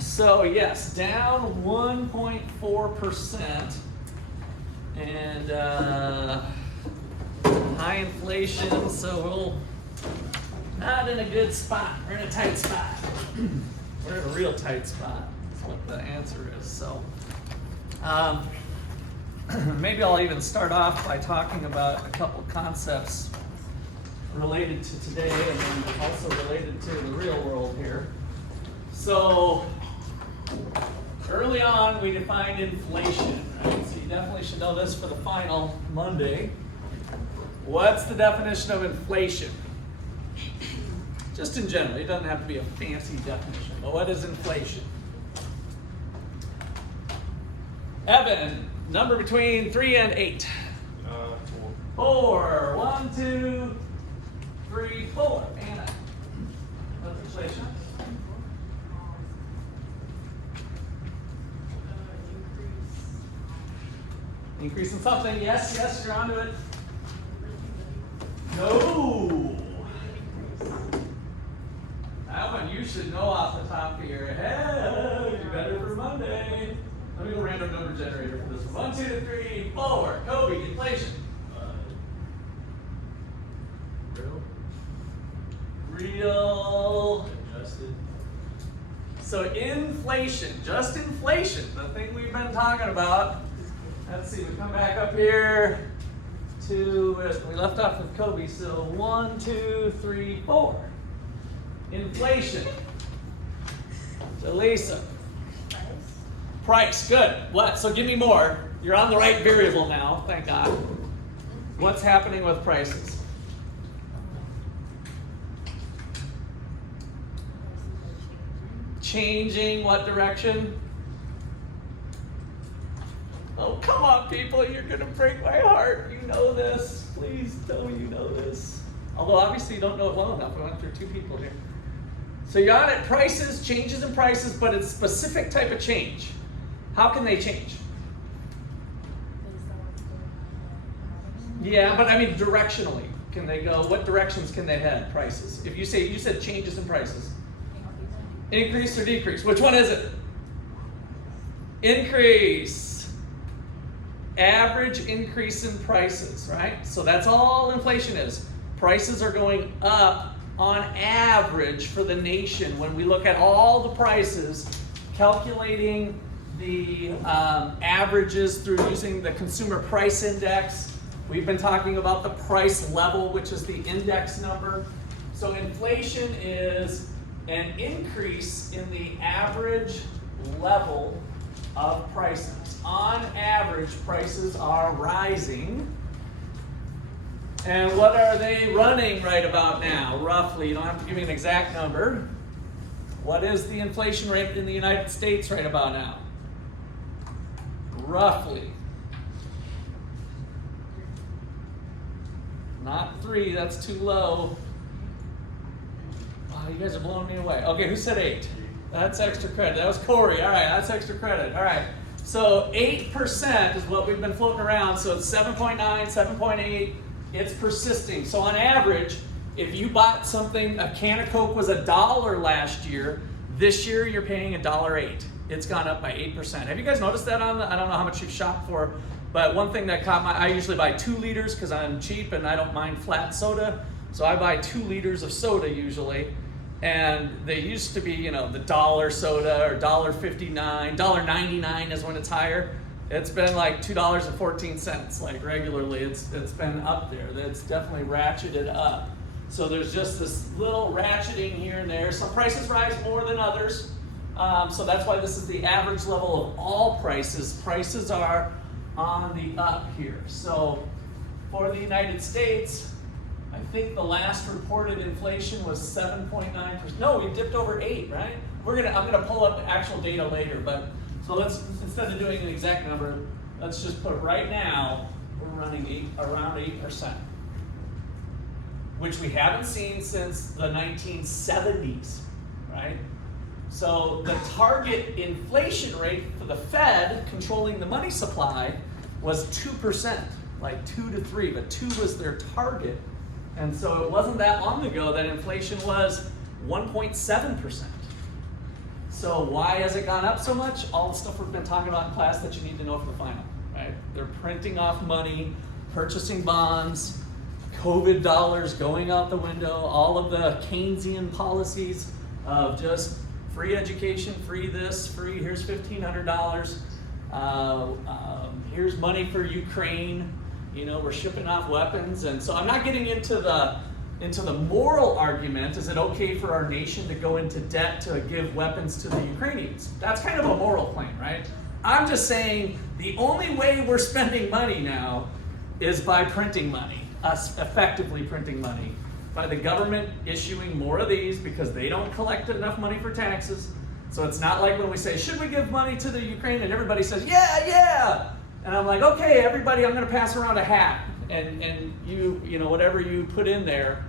So yes, down 1.4%, and high inflation. So we're not in a good spot. We're in a tight spot. We're in a real tight spot. That's what the answer is. So maybe I'll even start off by talking about a couple concepts related to today, and then also related to the real world here. So early on, we defined inflation, right? So you definitely should know this for the final Monday. What's the definition of inflation? Just in general, it doesn't have to be a fancy definition, but what is inflation? Evan, number between 3 and 8. 4. 1, 2, 3, 4. Anna, what's inflation? Increase in something. Yes, yes, you're onto it. No. That one you should know off the top of your head. You're better for Monday. Let me go random number generator for this one. 1, 2, 3, 4. Kobe, inflation. Real. Adjusted. So inflation, just inflation, the thing we've been talking about. Let's see, we come back up here to, we left off with Kobe, so 1, 2, 3, 4. Inflation. So Lisa. Price, good. What? So give me more. You're on the right variable now, thank God. What's happening with prices? Changing what direction? Oh, come on, people, you're going to break my heart. You know this. Please tell me you know this. Although, obviously, you don't know it well enough. We went through 2 people here. So you're on it, prices, changes in prices, but it's a specific type of change. How can they change? Yeah, but I mean, directionally. Can they go, what directions can they head, prices? If you said changes in prices. Increase or decrease? Which one is it? Increase. Average increase in prices, right? So that's all inflation is. Prices are going up on average for the nation. When we look at all the prices, calculating the averages through using the consumer price index. We've been talking about the price level, which is the index number. So inflation is an increase in the average level of prices. On average, prices are rising. And what are they running right about now? Roughly, you don't have to give me an exact number. What is the inflation rate in the United States right about now? Roughly. Not 3, that's too low. Wow, you guys are blowing me away. Okay, who said 8? That's extra credit. That was Corey. All right, that's extra credit. All right. So 8% is what we've been floating around. So it's 7.9, 7.8. It's persisting. So on average, if you bought something, a can of Coke was $1 last year. This year you're paying $1.08. It's gone up by 8%. Have you guys noticed that I don't know how much you've shopped for, but one thing that caught I usually buy 2 liters because I'm cheap and I don't mind flat soda. So I buy 2 liters of soda usually. And they used to be, the dollar soda or $1.59, $1.99 is when it's higher. It's been like $2.14, like regularly. It's been up there. It's definitely ratcheted up. So there's just this little ratcheting here and there. Some prices rise more than others. So that's why this is the average level of all prices. Prices are on the up here. So for the United States, I think the last reported inflation was 7.9%. No, we dipped over 8, right? I'm gonna pull up the actual data later, but so let's, instead of doing an exact number, let's just put right now, we're running around 8%, which we haven't seen since the 1970s, right? So the target inflation rate for the Fed controlling the money supply was 2%, like 2 to 3, but 2 was their target. And so it wasn't that long ago that inflation was 1.7%. So why has it gone up so much? All the stuff we've been talking about in class that you need to know for the final, right? They're printing off money, purchasing bonds, COVID dollars going out the window, all of the Keynesian policies of just free education, free this, free, here's $1,500, here's money for Ukraine, you know, we're shipping off weapons. And so I'm not getting into the moral argument, is it okay for our nation to go into debt to give weapons to the Ukrainians? That's kind of a moral claim, right? I'm just saying the only way we're spending money now is by printing money, us effectively printing money, by the government issuing more of these because they don't collect enough money for taxes. So it's not like when we say, should we give money to the Ukraine? And everybody says, yeah, yeah. And I'm like, okay, everybody, I'm gonna pass around a hat and you know, whatever you put in there,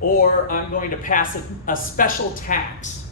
or I'm going to pass a special tax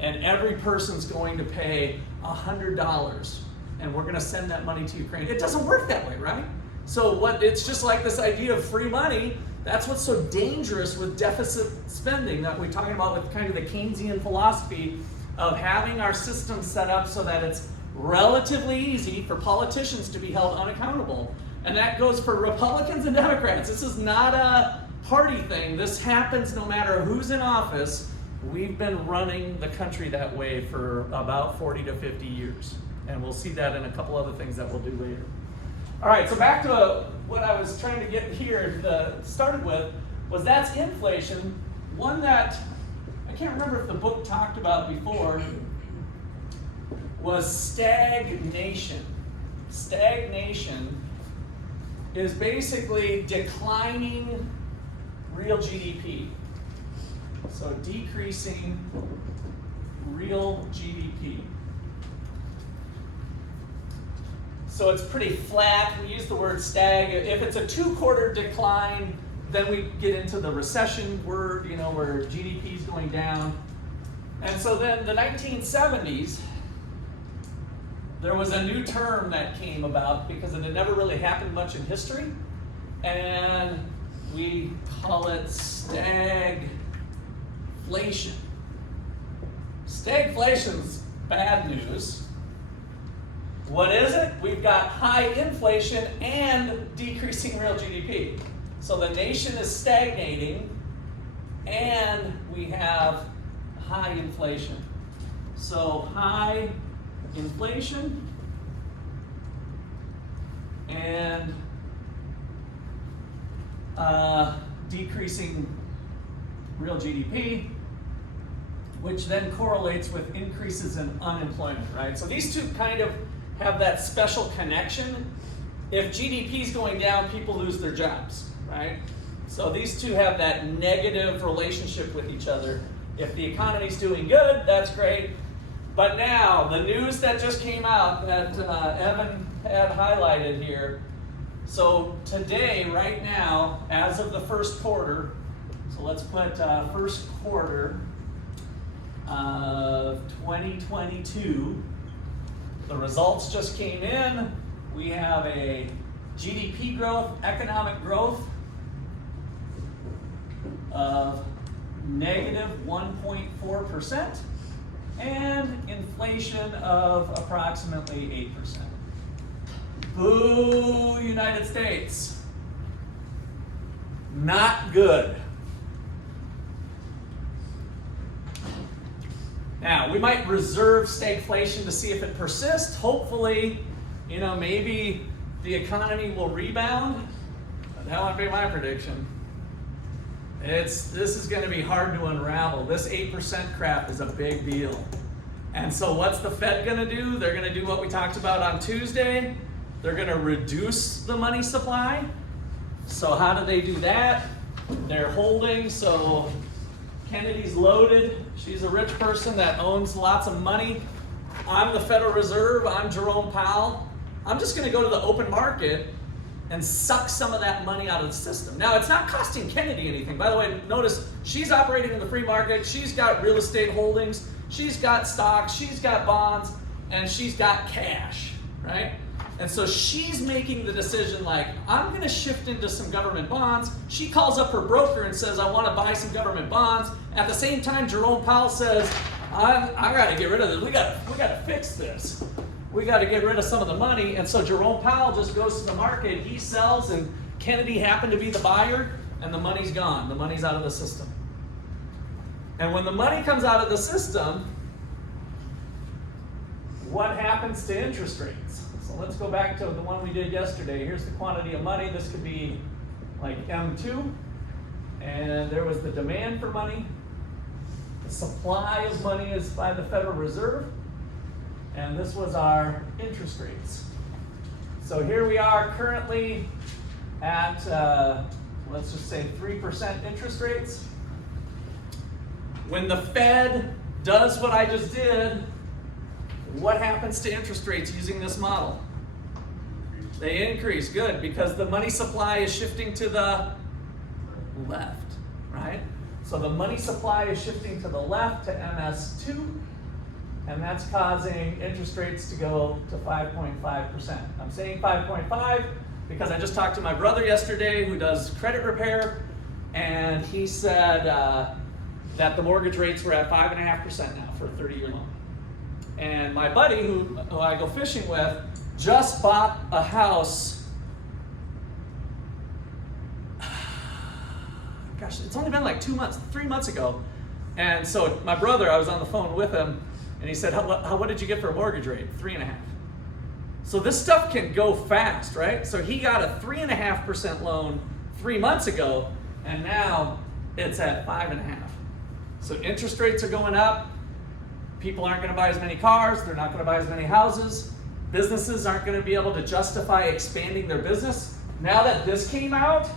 and every person's going to pay $100 and we're gonna send that money to Ukraine. It doesn't work that way, right? So it's just like this idea of free money. That's what's so dangerous with deficit spending that we're talking about with kind of the Keynesian philosophy of having our system set up so that it's relatively easy for politicians to be held unaccountable. And that goes for Republicans and Democrats. This is not a party thing. This happens no matter who's in office. We've been running the country that way for about 40 to 50 years. And we'll see that in a couple other things that we'll do later. All right, so back to what I was trying to get here started with was that's inflation. One that I can't remember if the book talked about before was stagnation. Stagnation is basically declining real GDP. So decreasing real GDP. So it's pretty flat. We use the word stag. If it's a 2-quarter decline, then we get into the recession word, you know, where GDP is going down. And so then the 1970s, there was a new term that came about because it had never really happened much in history. And we call it stagflation. Stagflation's bad news. What is it? We've got high inflation and decreasing real GDP. So the nation is stagnating and we have high inflation. So high inflation and decreasing real GDP, which then correlates with increases in unemployment, right? So these two kind of have that special connection. If GDP is going down, people lose their jobs, right? So these two have that negative relationship with each other. If the economy's doing good, that's great. But now, the news that just came out that Evan had highlighted here. So today, right now, as of the first quarter, so let's put first quarter of 2022, the results just came in. We have a GDP growth, economic growth of negative 1.4% and inflation of approximately 8%. Boo, United States. Not good. Now, we might reserve stagflation to see if it persists. Hopefully, you know, maybe the economy will rebound. But that won't be my prediction. This is going to be hard to unravel. This 8% crap is a big deal. And so what's the Fed going to do? They're going to do what we talked about on Tuesday. They're going to reduce the money supply. So how do they do that? They're holding, so Kennedy's loaded. She's a rich person that owns lots of money. I'm the Federal Reserve. I'm Jerome Powell. I'm just going to go to the open market and suck some of that money out of the system. Now, it's not costing Kennedy anything. By the way, notice she's operating in the free market. She's got real estate holdings. She's got stocks. She's got bonds. And she's got cash, right? And so she's making the decision like, I'm going to shift into some government bonds. She calls up her broker and says, I want to buy some government bonds. At the same time, Jerome Powell says, I got to get rid of this. We got to fix this. We got to get rid of some of the money. And so Jerome Powell just goes to the market. He sells, and Kennedy happened to be the buyer, and the money's gone. The money's out of the system. And when the money comes out of the system, what happens to interest rates? So let's go back to the one we did yesterday. Here's the quantity of money. This could be like M2. And there was the demand for money. The supply of money is by the Federal Reserve. And this was our interest rates. So here we are currently at, let's just say 3% interest rates. When the Fed does what I just did, what happens to interest rates using this model? They increase, good, because the money supply is shifting to the left, right? So the money supply is shifting to the left to MS2, and that's causing interest rates to go to 5.5%. I'm saying 5.5 because I just talked to my brother yesterday who does credit repair, and he said that the mortgage rates were at 5.5% now for a 30-year loan. And my buddy, who I go fishing with, just bought a house. Gosh, it's only been like 3 months ago. And so my brother, I was on the phone with him, and he said, what did you get for a mortgage rate? 3.5. So this stuff can go fast, right? So he got a 3.5% loan 3 months ago, and now it's at 5.5. So interest rates are going up. People aren't going to buy as many cars. They're not going to buy as many houses. Businesses aren't going to be able to justify expanding their business. Now that this came out,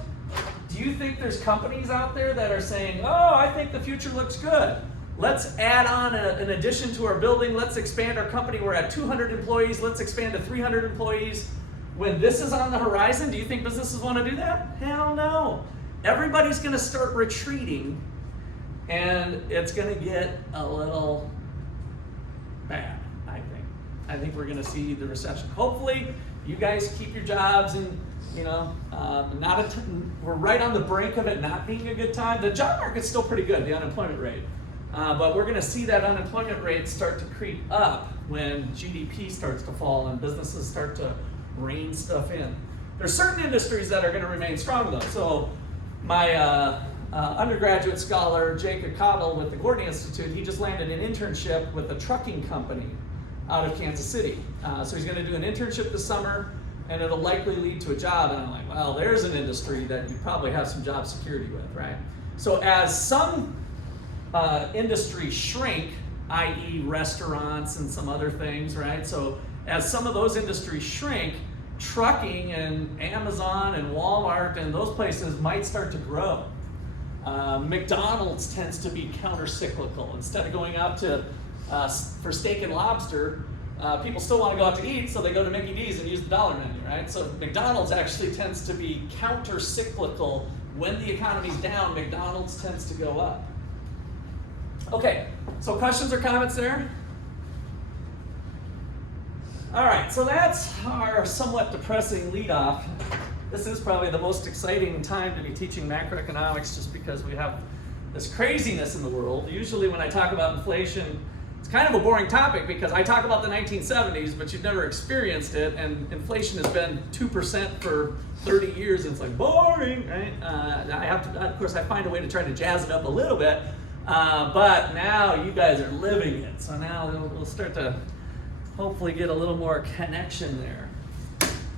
do you think there's companies out there that are saying, oh, I think the future looks good. Let's add on an addition to our building. Let's expand our company. We're at 200 employees. Let's expand to 300 employees. When this is on the horizon, do you think businesses want to do that? Hell no. Everybody's going to start retreating, and it's going to get a little bad, I think. I think we're going to see the recession. Hopefully, you guys keep your jobs, and we're right on the brink of it not being a good time. The job market's still pretty good, the unemployment rate. But we're going to see that unemployment rate start to creep up when GDP starts to fall and businesses start to rein stuff in. There's certain industries that are going to remain strong, though. So my undergraduate scholar, Jacob Cottle with the Gordon Institute, he just landed an internship with a trucking company out of Kansas City. So he's going to do an internship this summer, and it'll likely lead to a job. And I'm like, well, there's an industry that you probably have some job security with, right? So as some industries shrink, i.e. restaurants and some other things, right? So as some of those industries shrink, trucking and Amazon and Walmart and those places might start to grow. McDonald's tends to be counter-cyclical. Instead of going out to for steak and lobster, people still want to go out to eat, so they go to Mickey D's and use the dollar menu, right? So McDonald's actually tends to be counter-cyclical. When the economy's down, McDonald's tends to go up. Okay, so questions or comments there? All right, so that's our somewhat depressing leadoff. This is probably the most exciting time to be teaching macroeconomics just because we have this craziness in the world. Usually when I talk about inflation, it's kind of a boring topic because I talk about the 1970s, but you've never experienced it, and inflation has been 2% for 30 years, and it's like boring, right? I have to, of course, I find a way to try to jazz it up a little bit, but now you guys are living it, so now we'll start to hopefully get a little more connection there.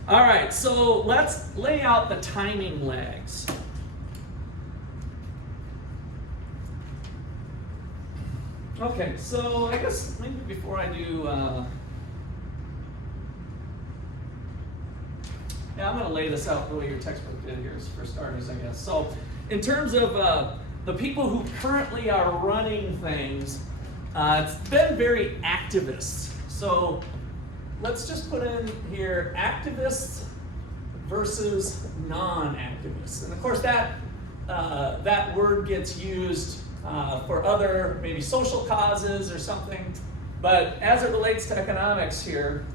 All right, so let's lay out the timing lags. Okay, so I guess maybe before I do, I'm going to lay this out the way your textbook did here for starters, I guess. So in terms of the people who currently are running things, it's been very activist. So let's just put in here activists versus non-activists. And of course that word gets used for other maybe social causes or something. But as it relates to economics here,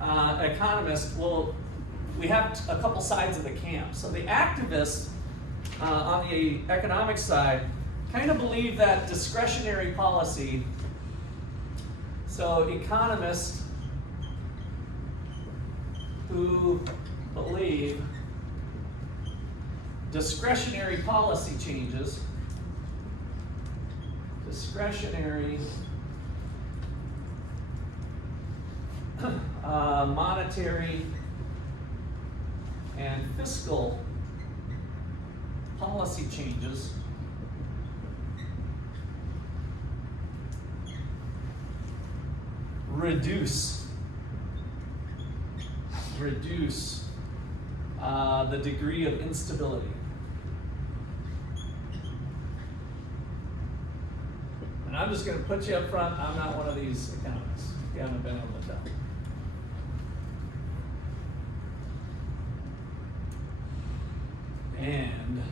economists we have a couple sides of the camp. So the activists on the economic side kind of believe that discretionary policy So economists who believe discretionary policy changes, monetary and fiscal policy changes reduce the degree of instability. And I'm just going to put you up front, I'm not one of these economists. You haven't been able to tell. And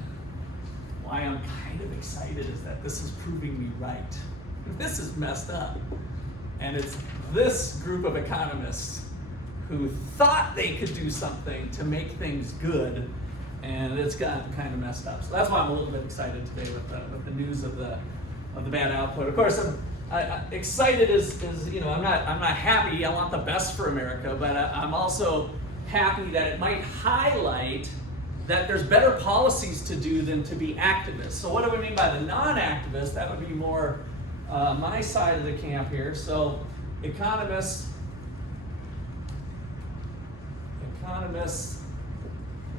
why I'm kind of excited is that this is proving me right. This is messed up. And it's this group of economists who thought they could do something to make things good, and it's gotten kind of messed up. So that's why I'm a little bit excited today with the news of the bad output. Of course, I'm excited as you know, I'm not happy. I want the best for America, but I'm also happy that it might highlight that there's better policies to do than to be activists. So what do we mean by the non-activist? That would be more my side of the camp here. So economists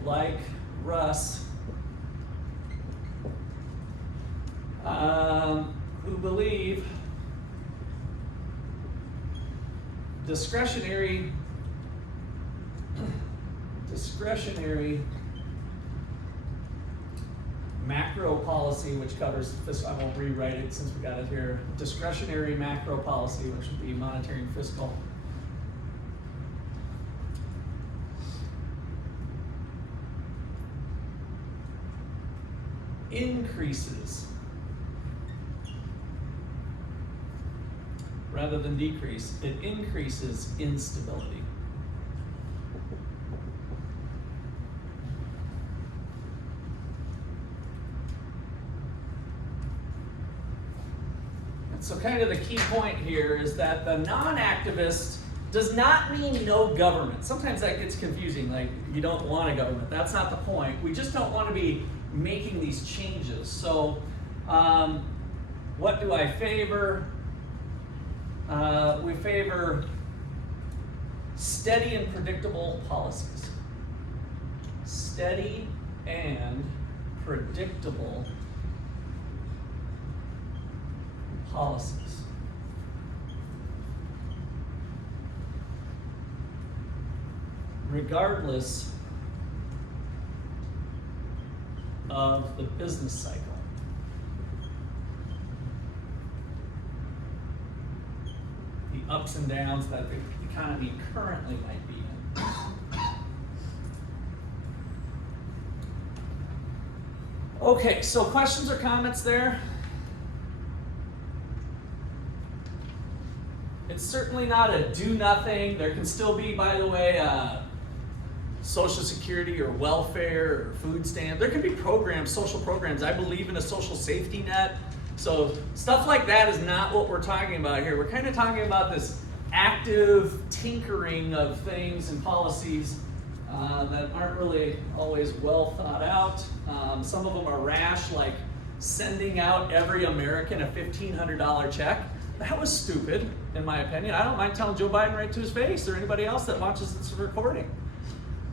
like Russ who believe discretionary macro policy, which covers fiscal, I won't rewrite it since we got it here. Discretionary macro policy, which would be monetary and fiscal, increases rather than decrease. It increases instability. So kind of the key point here is that the non-activist does not mean no government. Sometimes that gets confusing, like you don't want a government. That's not the point. We just don't want to be making these changes. So what do I favor? We favor steady and predictable policies. Steady and predictable policies. Regardless of the business cycle. The ups and downs that the economy currently might be in. Okay, so questions or comments there? It's certainly not a do nothing. There can still be, by the way, Social Security or welfare or food stamp. There can be programs, social programs. I believe in a social safety net. So stuff like that is not what we're talking about here. We're kind of talking about this active tinkering of things and policies that aren't really always well thought out. Some of them are rash, like sending out every American a $1,500 check. That was stupid, in my opinion. I don't mind telling Joe Biden right to his face or anybody else that watches this recording.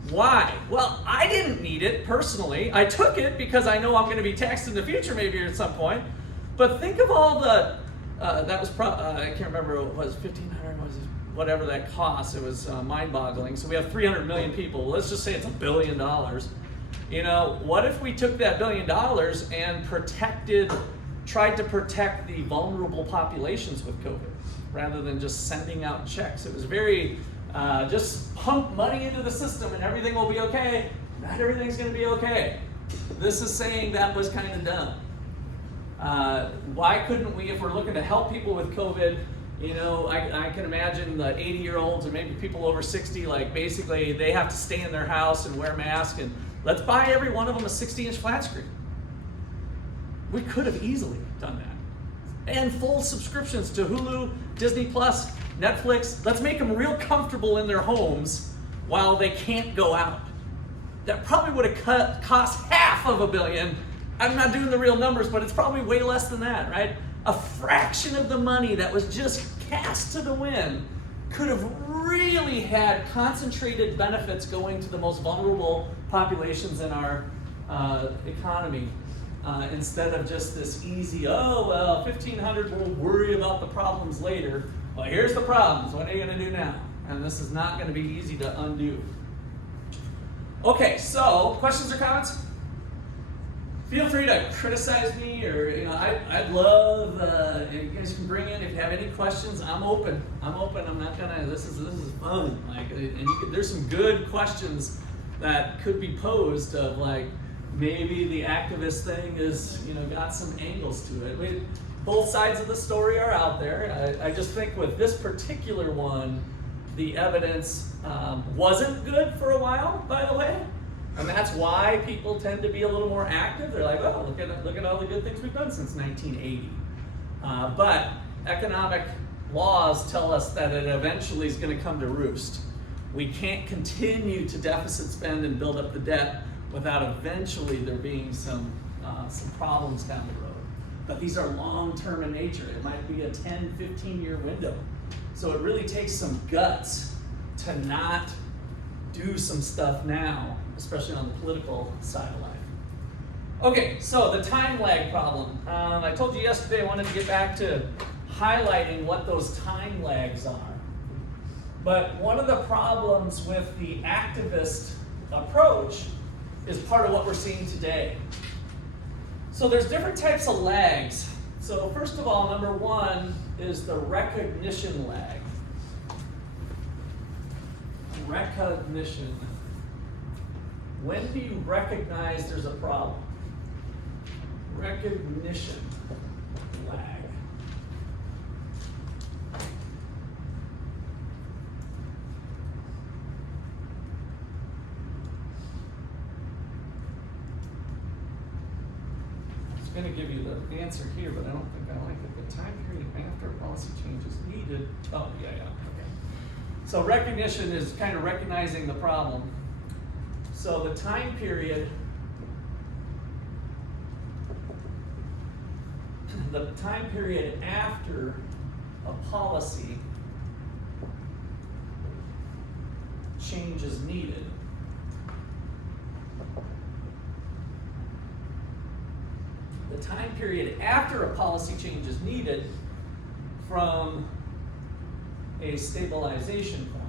Why? Well, I didn't need it personally. I took it because I know I'm going to be taxed in the future maybe at some point. But think of all the, that was, I can't remember what it was, 1,500, was whatever that cost. It was mind-boggling. So we have 300 million people. Let's just say it's $1 billion. You know, what if we took that $1 billion and tried to protect the vulnerable populations with COVID rather than just sending out checks? It was very, just pump money into the system and everything will be okay. Not everything's going to be okay. This is saying that was kind of dumb. Why couldn't we, if we're looking to help people with COVID, you know, I can imagine the 80-year-olds and maybe people over 60, like basically they have to stay in their house and wear masks, and let's buy every one of them a 60-inch flat screen. We could have easily done that. And full subscriptions to Hulu, Disney Plus, Netflix, let's make them real comfortable in their homes while they can't go out. That probably would have cost $500 million. I'm not doing the real numbers, but it's probably way less than that, right? A fraction of the money that was just cast to the wind could have really had concentrated benefits going to the most vulnerable populations in our economy, instead of just this easy, oh, well, 1,500, we'll worry about the problems later. Well, here's the problems. What are you going to do now? And this is not going to be easy to undo. Okay, so questions or comments? Feel free to criticize me, or I'd love you guys can bring in if you have any questions. I'm open. I'm not gonna. This is fun. There's some good questions that could be posed of maybe the activist thing is got some angles to it. Both sides of the story are out there. I just think with this particular one, the evidence wasn't good for a while, by the way. And that's why people tend to be a little more active. They're like, oh, look at all the good things we've done since 1980. But economic laws tell us that it eventually is going to come to roost. We can't continue to deficit spend and build up the debt without eventually there being some problems down the road. But these are long-term in nature. It might be a 10, 15-year window. So it really takes some guts to not do some stuff now, especially on the political side of life. Okay, so the time lag problem. I told you yesterday I wanted to get back to highlighting what those time lags are. But one of the problems with the activist approach is part of what we're seeing today. So there's different types of lags. So first of all, number one is the recognition lag. Recognition. When do you recognize there's a problem? Recognition lag. I was going to give you the answer here, but I don't think I like it. The time period after policy changes needed. Oh, yeah, okay. So recognition is kind of recognizing the problem. So the time period after a policy change is needed. The time period after a policy change is needed from a stabilization point.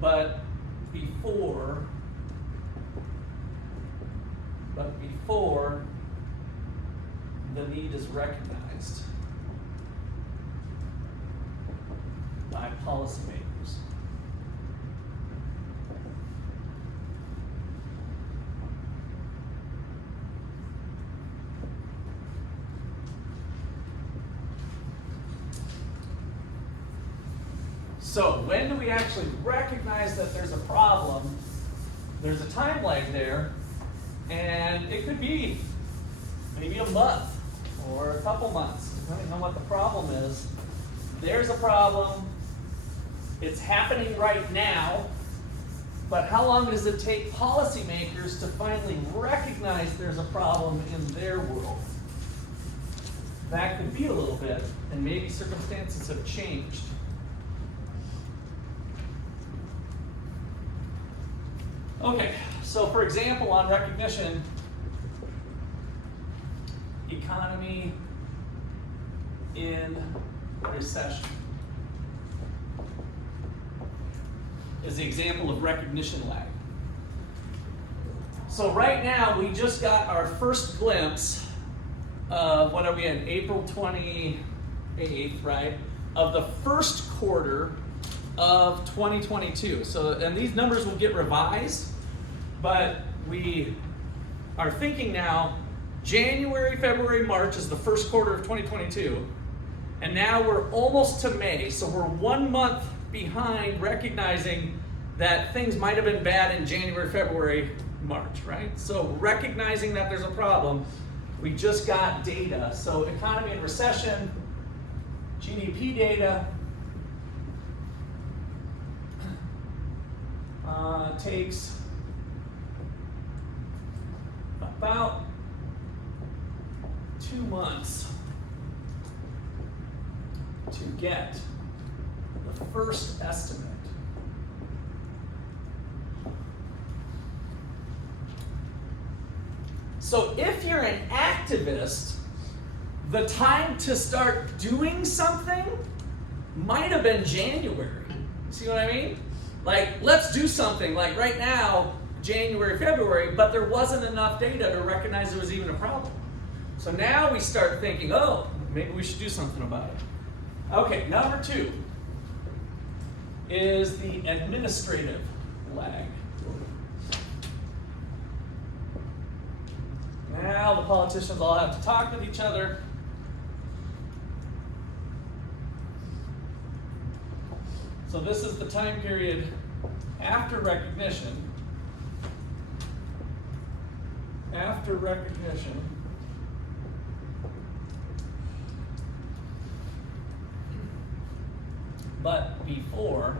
But before the need is recognized by policymakers. So when do we actually recognize that there's a problem? There's a time lag there, and it could be maybe a month or a couple months, depending on what the problem is. There's a problem, it's happening right now, but how long does it take policymakers to finally recognize there's a problem in their world? That could be a little bit, and maybe circumstances have changed. Okay, so for example, on recognition, economy in recession is the example of recognition lag. So right now, we just got our first glimpse of, what are we in, April 28th, right, of the first quarter of 2022. So, and these numbers will get revised, but we are thinking now January, February, March is the first quarter of 2022, and now we're almost to May, so we're 1 month behind recognizing that things might have been bad in January, February, March, right? So recognizing that there's a problem We just got data. So economy and recession, GDP data, takes about 2 months to get the first estimate. So if you're an activist, the time to start doing something might have been January. See what I mean? Like, let's do something. Like right now, January, February, but there wasn't enough data to recognize there was even a problem. So now we start thinking, oh, maybe we should do something about it. Okay, number 2 is the administrative lag. Now the politicians all have to talk with each other. So this is the time period after recognition. After recognition. But before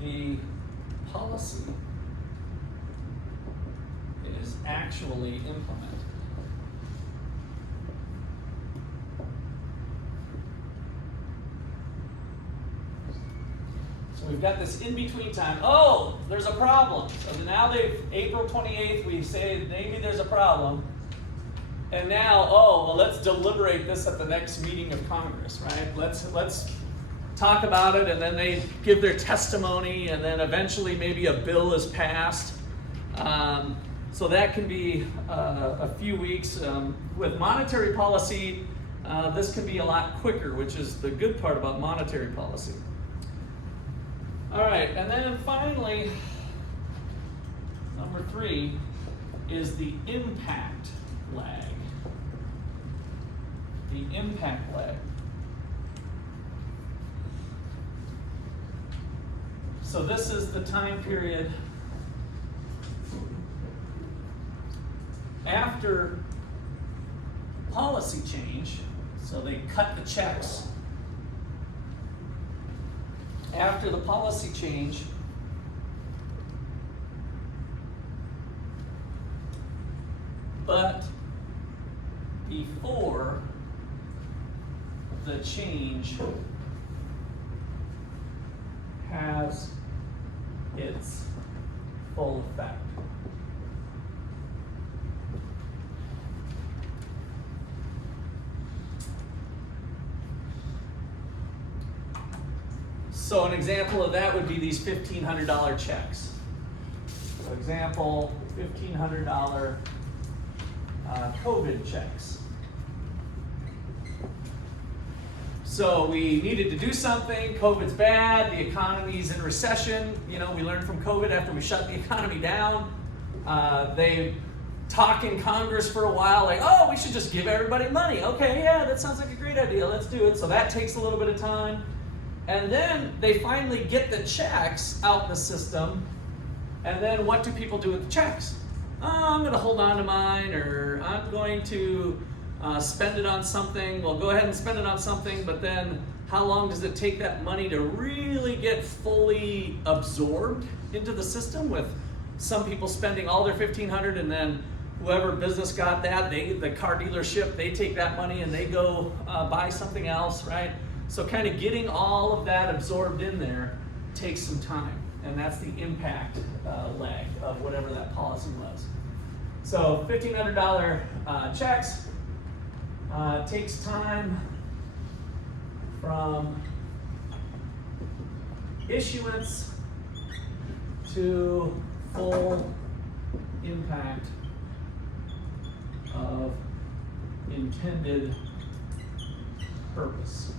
the policy is actually implemented. So we've got this in-between time. Oh, there's a problem. So now April 28th, we say maybe there's a problem. And now, oh, well, let's deliberate this at the next meeting of Congress, right? Let's talk about it, and then they give their testimony, and then eventually maybe a bill is passed. So that can be a few weeks. With monetary policy, this can be a lot quicker, which is the good part about monetary policy. All right, and then finally, number 3 is the impact lag. The impact lag. So this is the time period after policy change, so they cut the checks. After the policy change, but before the change has its full effect. So an example of that would be these $1,500 checks. For example, $1,500 COVID checks. So we needed to do something. COVID's bad. The economy's in recession. You know, we learned from COVID after we shut the economy down. They talk in Congress for a while, like, oh, we should just give everybody money. Okay, yeah, that sounds like a great idea. Let's do it. So that takes a little bit of time. And then they finally get the checks out the system. And then what do people do with the checks? Oh, I'm going to hold on to mine, or I'm going to spend it on something. Well, go ahead and spend it on something, but then how long does it take that money to really get fully absorbed into the system, with some people spending all their $1,500, and then whoever business got that, the car dealership, they take that money and they go buy something else, right? So kind of getting all of that absorbed in there takes some time, and that's the impact lag of whatever that policy was. So $1,500 checks takes time from issuance to full impact of intended purpose.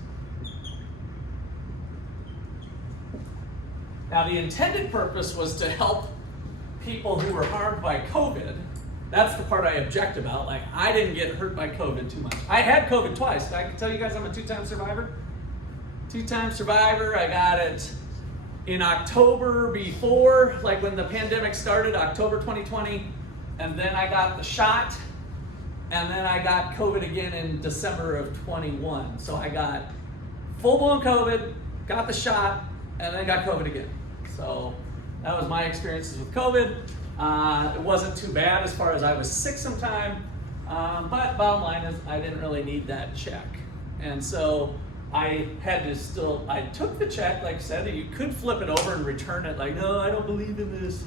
Now, the intended purpose was to help people who were harmed by COVID. That's the part I object about. Like, I didn't get hurt by COVID too much. I had COVID twice. I can tell you guys I'm a 2-time survivor. 2-time survivor. I got it in October before, like when the pandemic started, October 2020. and then I got the shot, and then I got COVID again in December of 21. So I got full-blown COVID, got the shot, and then got COVID again. So that was my experiences with COVID. It wasn't too bad as far as I was sick sometime, but bottom line is I didn't really need that check. And so I took the check, like I said, you could flip it over and return it like, no, I don't believe in this.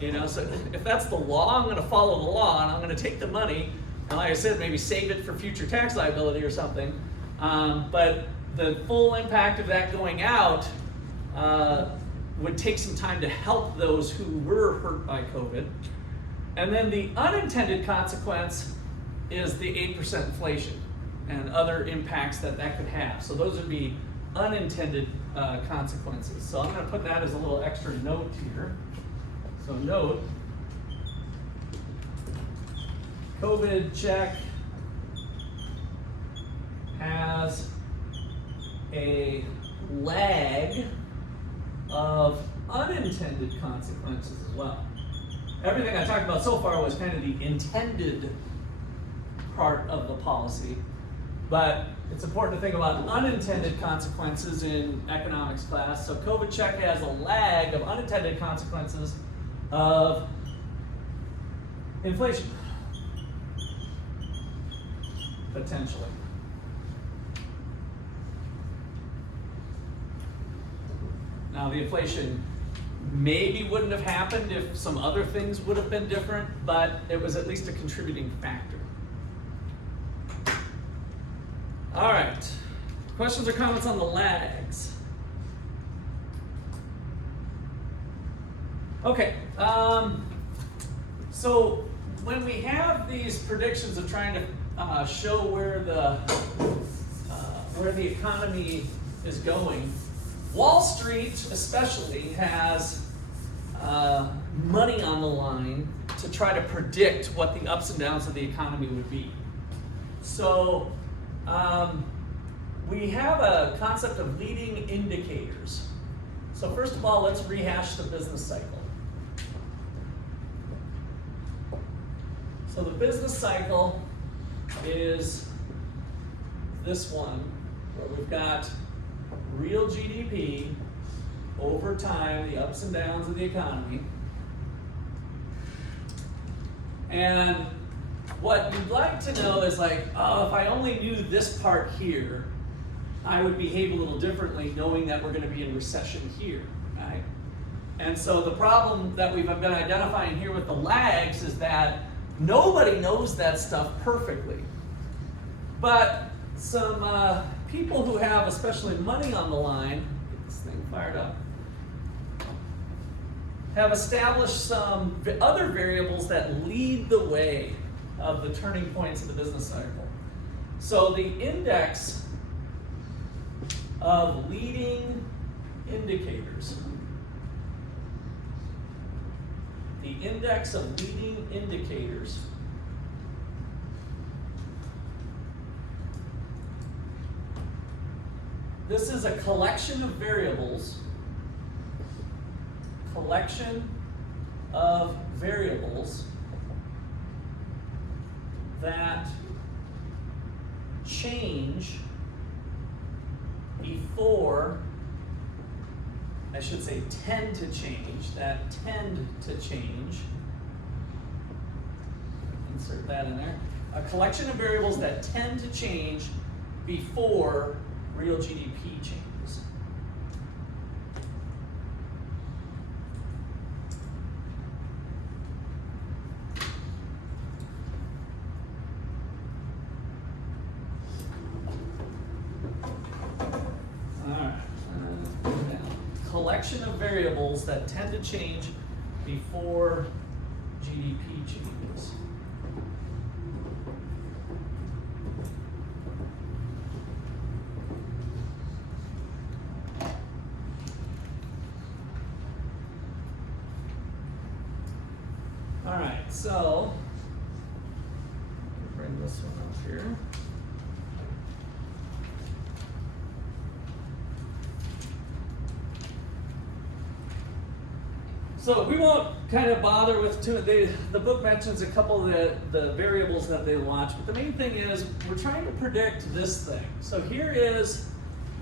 So if that's the law, I'm gonna follow the law and I'm gonna take the money, and like I said, maybe save it for future tax liability or something. But the full impact of that going out would take some time to help those who were hurt by COVID. And then the unintended consequence is the 8% inflation and other impacts that could have. So those would be unintended consequences. So I'm going to put that as a little extra note here. So note, COVID check has a lag of unintended consequences as well. Everything I talked about so far was kind of the intended part of the policy, but it's important to think about unintended consequences in economics class. So COVID check has a lag of unintended consequences of inflation, potentially. Now the inflation maybe wouldn't have happened if some other things would have been different, but it was at least a contributing factor. All right, questions or comments on the lags? Okay, so when we have these predictions of trying to show where the economy is going, Wall Street especially has money on the line to try to predict what the ups and downs of the economy would be. So we have a concept of leading indicators. So first of all, let's rehash the business cycle. So the business cycle is this one, where we've got real GDP over time, the ups and downs of the economy. And what you'd like to know is like, oh, if I only knew this part here, I would behave a little differently knowing that we're going to be in recession here, right? And so the problem that we've been identifying here with the lags is that nobody knows that stuff perfectly. But some people who have especially money on the line, get this thing fired up, have established some other variables that lead the way of the turning points of the business cycle. So the index of leading indicators, this is a collection of variables that change before, I should say tend to change, insert that in there, a collection of variables that tend to change before real GDP changes. Collection of variables that tend to change before GDP changes. All right, so bring this one up here. So we won't kind of bother with the book mentions a couple of the variables that they watch, but the main thing is we're trying to predict this thing. So here is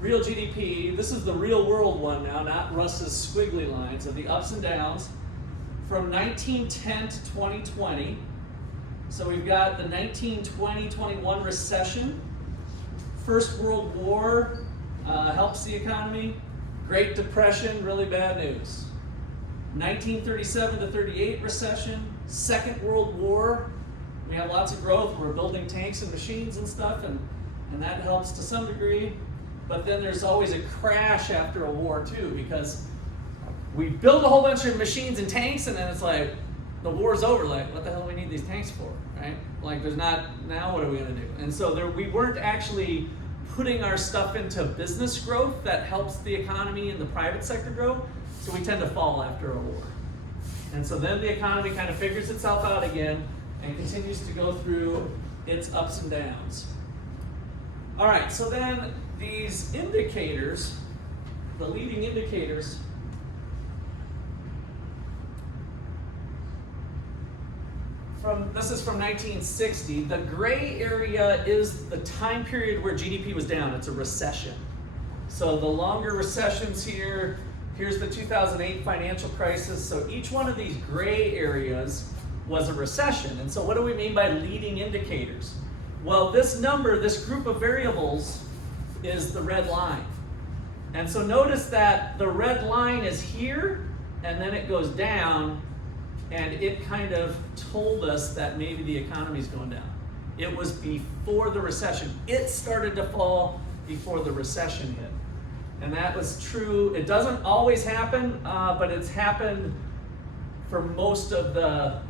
real GDP. This is the real world one now, not Russ's squiggly lines of the ups and downs from 1910 to 2020. So we've got the 1920-21 recession. First World War helps the economy. Great Depression, really bad news. 1937 to 38 recession. Second World War, we have lots of growth. We're building tanks and machines and stuff, and that helps to some degree. But then there's always a crash after a war too, because we build a whole bunch of machines and tanks, and then it's like, the war's over, like, what the hell do we need these tanks for, right? Like, there's not, now what are we gonna do? And so we weren't actually putting our stuff into business growth that helps the economy and the private sector grow, so we tend to fall after a war. And so then the economy kind of figures itself out again and continues to go through its ups and downs. All right, so then these indicators, the leading indicators, this is from 1960. The gray area is the time period where GDP was down. It's a recession. So the longer recessions here, here's the 2008 financial crisis. So each one of these gray areas was a recession. And so what do we mean by leading indicators? Well, this number, this group of variables is the red line. And so notice that the red line is here, and then it goes down, and it kind of told us that maybe the economy's going down. It was before the recession. It started to fall before the recession hit. And that was true. It doesn't always happen, but it's happened for most of the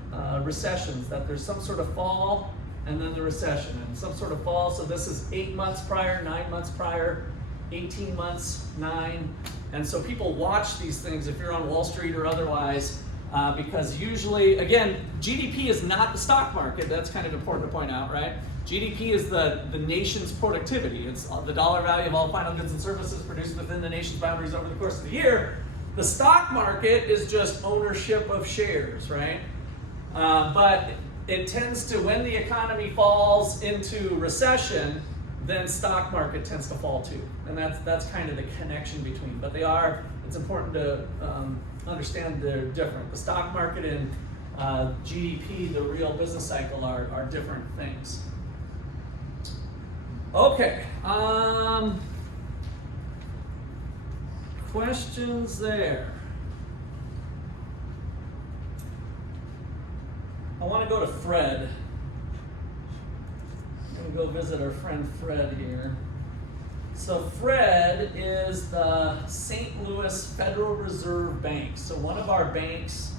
recessions, that there's some sort of fall and then the recession, and some sort of fall. So this is 8 months prior, 9 months prior, 18 months, 9. And so people watch these things if you're on Wall Street or otherwise, because usually, again, GDP is not the stock market. That's kind of important to point out, right? GDP is the nation's productivity. It's the dollar value of all final goods and services produced within the nation's boundaries over the course of the year. The stock market is just ownership of shares, right? But it tends to, when the economy falls into recession, then stock market tends to fall too. And that's kind of the connection between. But they are, it's important to understand they're different. The stock market and GDP, the real business cycle, are different things. Okay. Questions there? I want to go to Fred. I'm going to go visit our friend Fred here. So Fred is the St. Louis Federal Reserve Bank. So one of our banks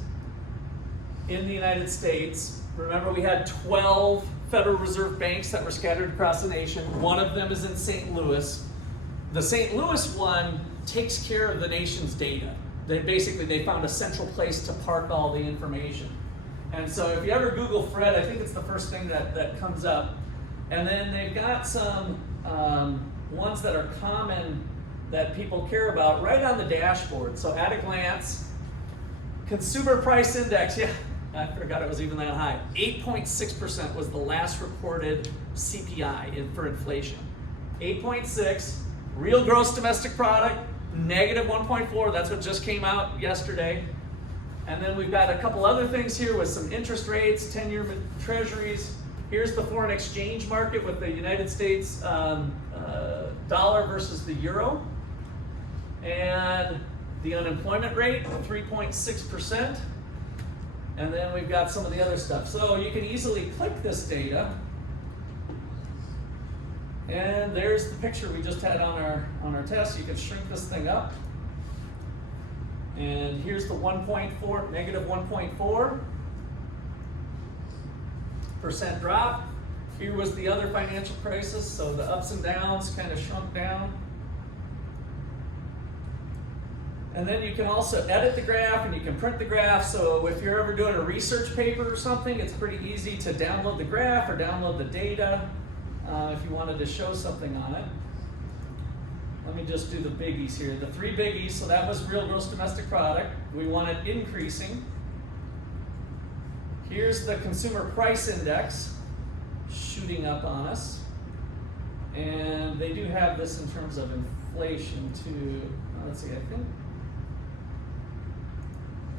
in the United States. Remember, we had 12 Federal Reserve banks that were scattered across the nation. One of them is in St. Louis. The St. Louis one takes care of the nation's data. They found a central place to park all the information. And so if you ever Google Fred, I think it's the first thing that comes up. And then they've got some ones that are common that people care about right on the dashboard. So at a glance, consumer price index, yeah, I forgot it was even that high. 8.6% was the last reported CPI for inflation. 8.6, real gross domestic product, negative 1.4, that's what just came out yesterday. And then we've got a couple other things here with some interest rates, 10-year treasuries. Here's the foreign exchange market with the United States dollar versus the euro. And the unemployment rate, 3.6%. And then we've got some of the other stuff. So you can easily click this data. And there's the picture we just had on our test. You can shrink this thing up. And here's the 1.4, negative 1.4% drop. Here was the other financial crisis, so the ups and downs kind of shrunk down. And then you can also edit the graph and you can print the graph. So if you're ever doing a research paper or something, it's pretty easy to download the graph or download the data if you wanted to show something on it. let me just do the biggies here. The three biggies, so that was real gross domestic product. We want it increasing. Here's the consumer price index shooting up on us. And they do have this in terms of inflation too. Let's see, I think.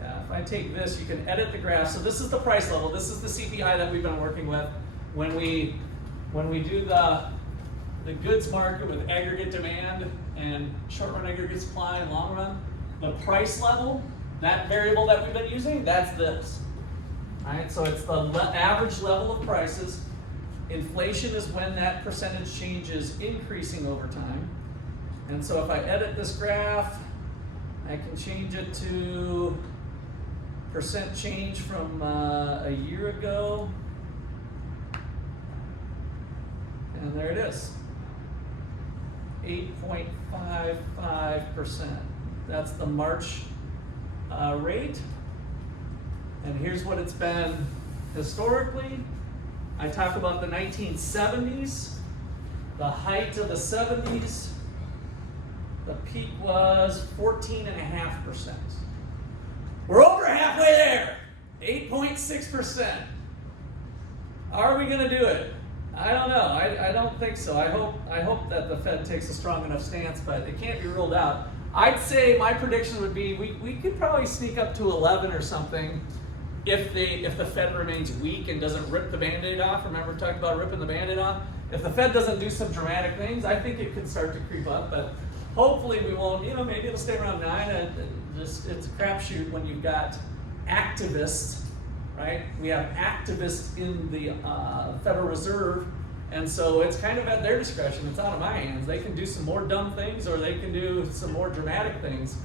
Yeah, if I take this, you can edit the graph. So this is the price level. This is the CPI that we've been working with. When we do the goods market with aggregate demand and short-run aggregate supply and long-run, the price level, that variable that we've been using, that's this. All right, so it's the average level of prices. Inflation is when that percentage change is increasing over time. And so if I edit this graph, I can change it to percent change from a year ago. And there it is, 8.55%. That's the March rate. And here's what it's been historically. I talk about the 1970s, the height of the 70s. The peak was 14.5%. We're over halfway there, 8.6%. Are we gonna do it? I don't know. I don't think so. I hope that the Fed takes a strong enough stance, but it can't be ruled out. I'd say my prediction would be we could probably sneak up to 11 or something if the Fed remains weak and doesn't rip the Band-Aid off. Remember we talked about ripping the Band-Aid off? If the Fed doesn't do some dramatic things, I think it could start to creep up, but hopefully we won't. Maybe it'll stay around 9. It's a crapshoot when you've got activists. Right? We have activists in the Federal Reserve, and so it's kind of at their discretion. It's out of my hands. They can do some more dumb things, or they can do some more dramatic things.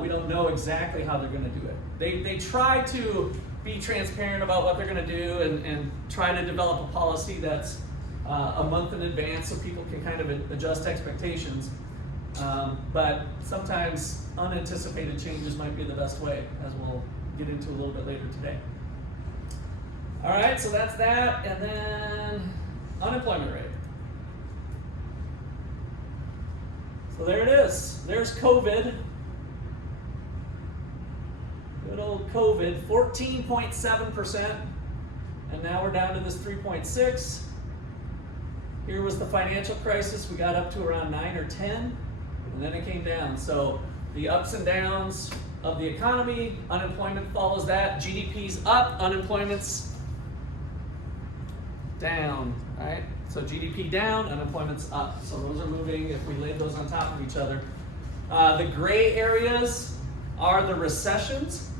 We don't know exactly how they're going to do it. They try to be transparent about what they're going to do and try to develop a policy that's a month in advance so people can kind of adjust expectations. But sometimes unanticipated changes might be the best way, as we'll get into a little bit later today. All right, so that's that, and then unemployment rate. So there it is. There's COVID. Good old COVID, 14.7%, and now we're down to this 3.6. Here was the financial crisis. We got up to around 9 or 10, and then it came down. So the ups and downs of the economy, unemployment follows that. GDP's up, unemployment's down, right? So GDP down, unemployment's up. So those are moving if we laid those on top of each other. The gray areas are the recessions.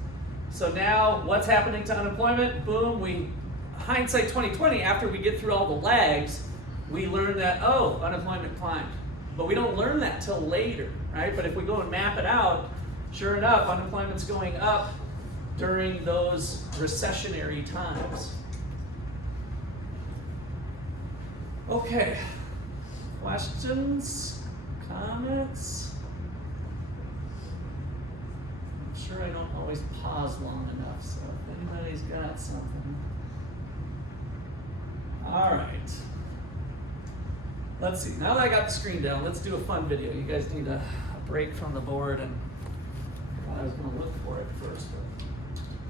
So now what's happening to unemployment? Boom, hindsight 2020, after we get through all the lags, we learn that, unemployment climbed. But we don't learn that till later, right? But if we go and map it out, sure enough, unemployment's going up during those recessionary times. Okay, questions, comments? I'm sure I don't always pause long enough, so if anybody's got something. All right. Let's see, now that I got the screen down, let's do a fun video. You guys need a break from the board, and I was gonna look for it first.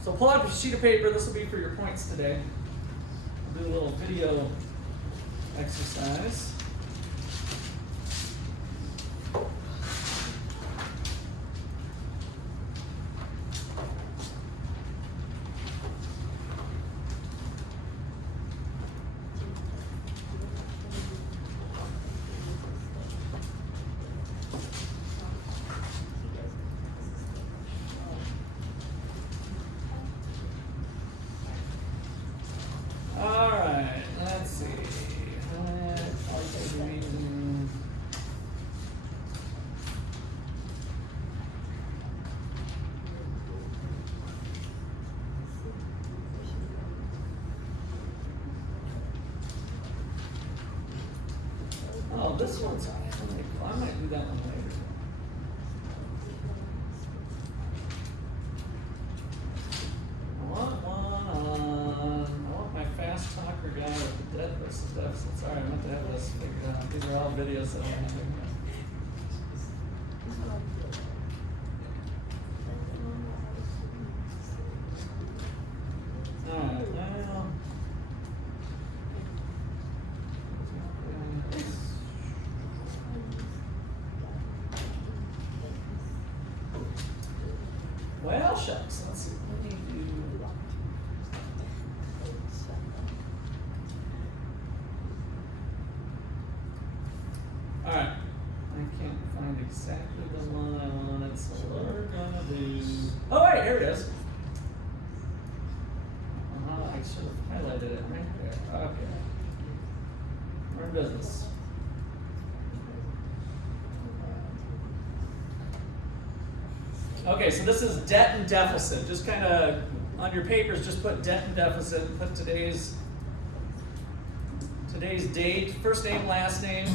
So pull out a sheet of paper, this will be for your points today. I'll do a little video exercise. All right, let's see. Oh, this one's really cool. I might do that one later. I want my fast talker guy with the deficits. All right, I meant to have this figured out. These are all videos that I'm having. Alright, well. Well, shucks, let's see. What do you do? Alright. I can't find exactly the one I wanted, so what we're gonna do. Oh, wait, here it is. I should have highlighted it right there. Okay. We're in business. Okay, so this is debt and deficit. Just kind of on your papers, just put debt and deficit and put today's date, first name, last name.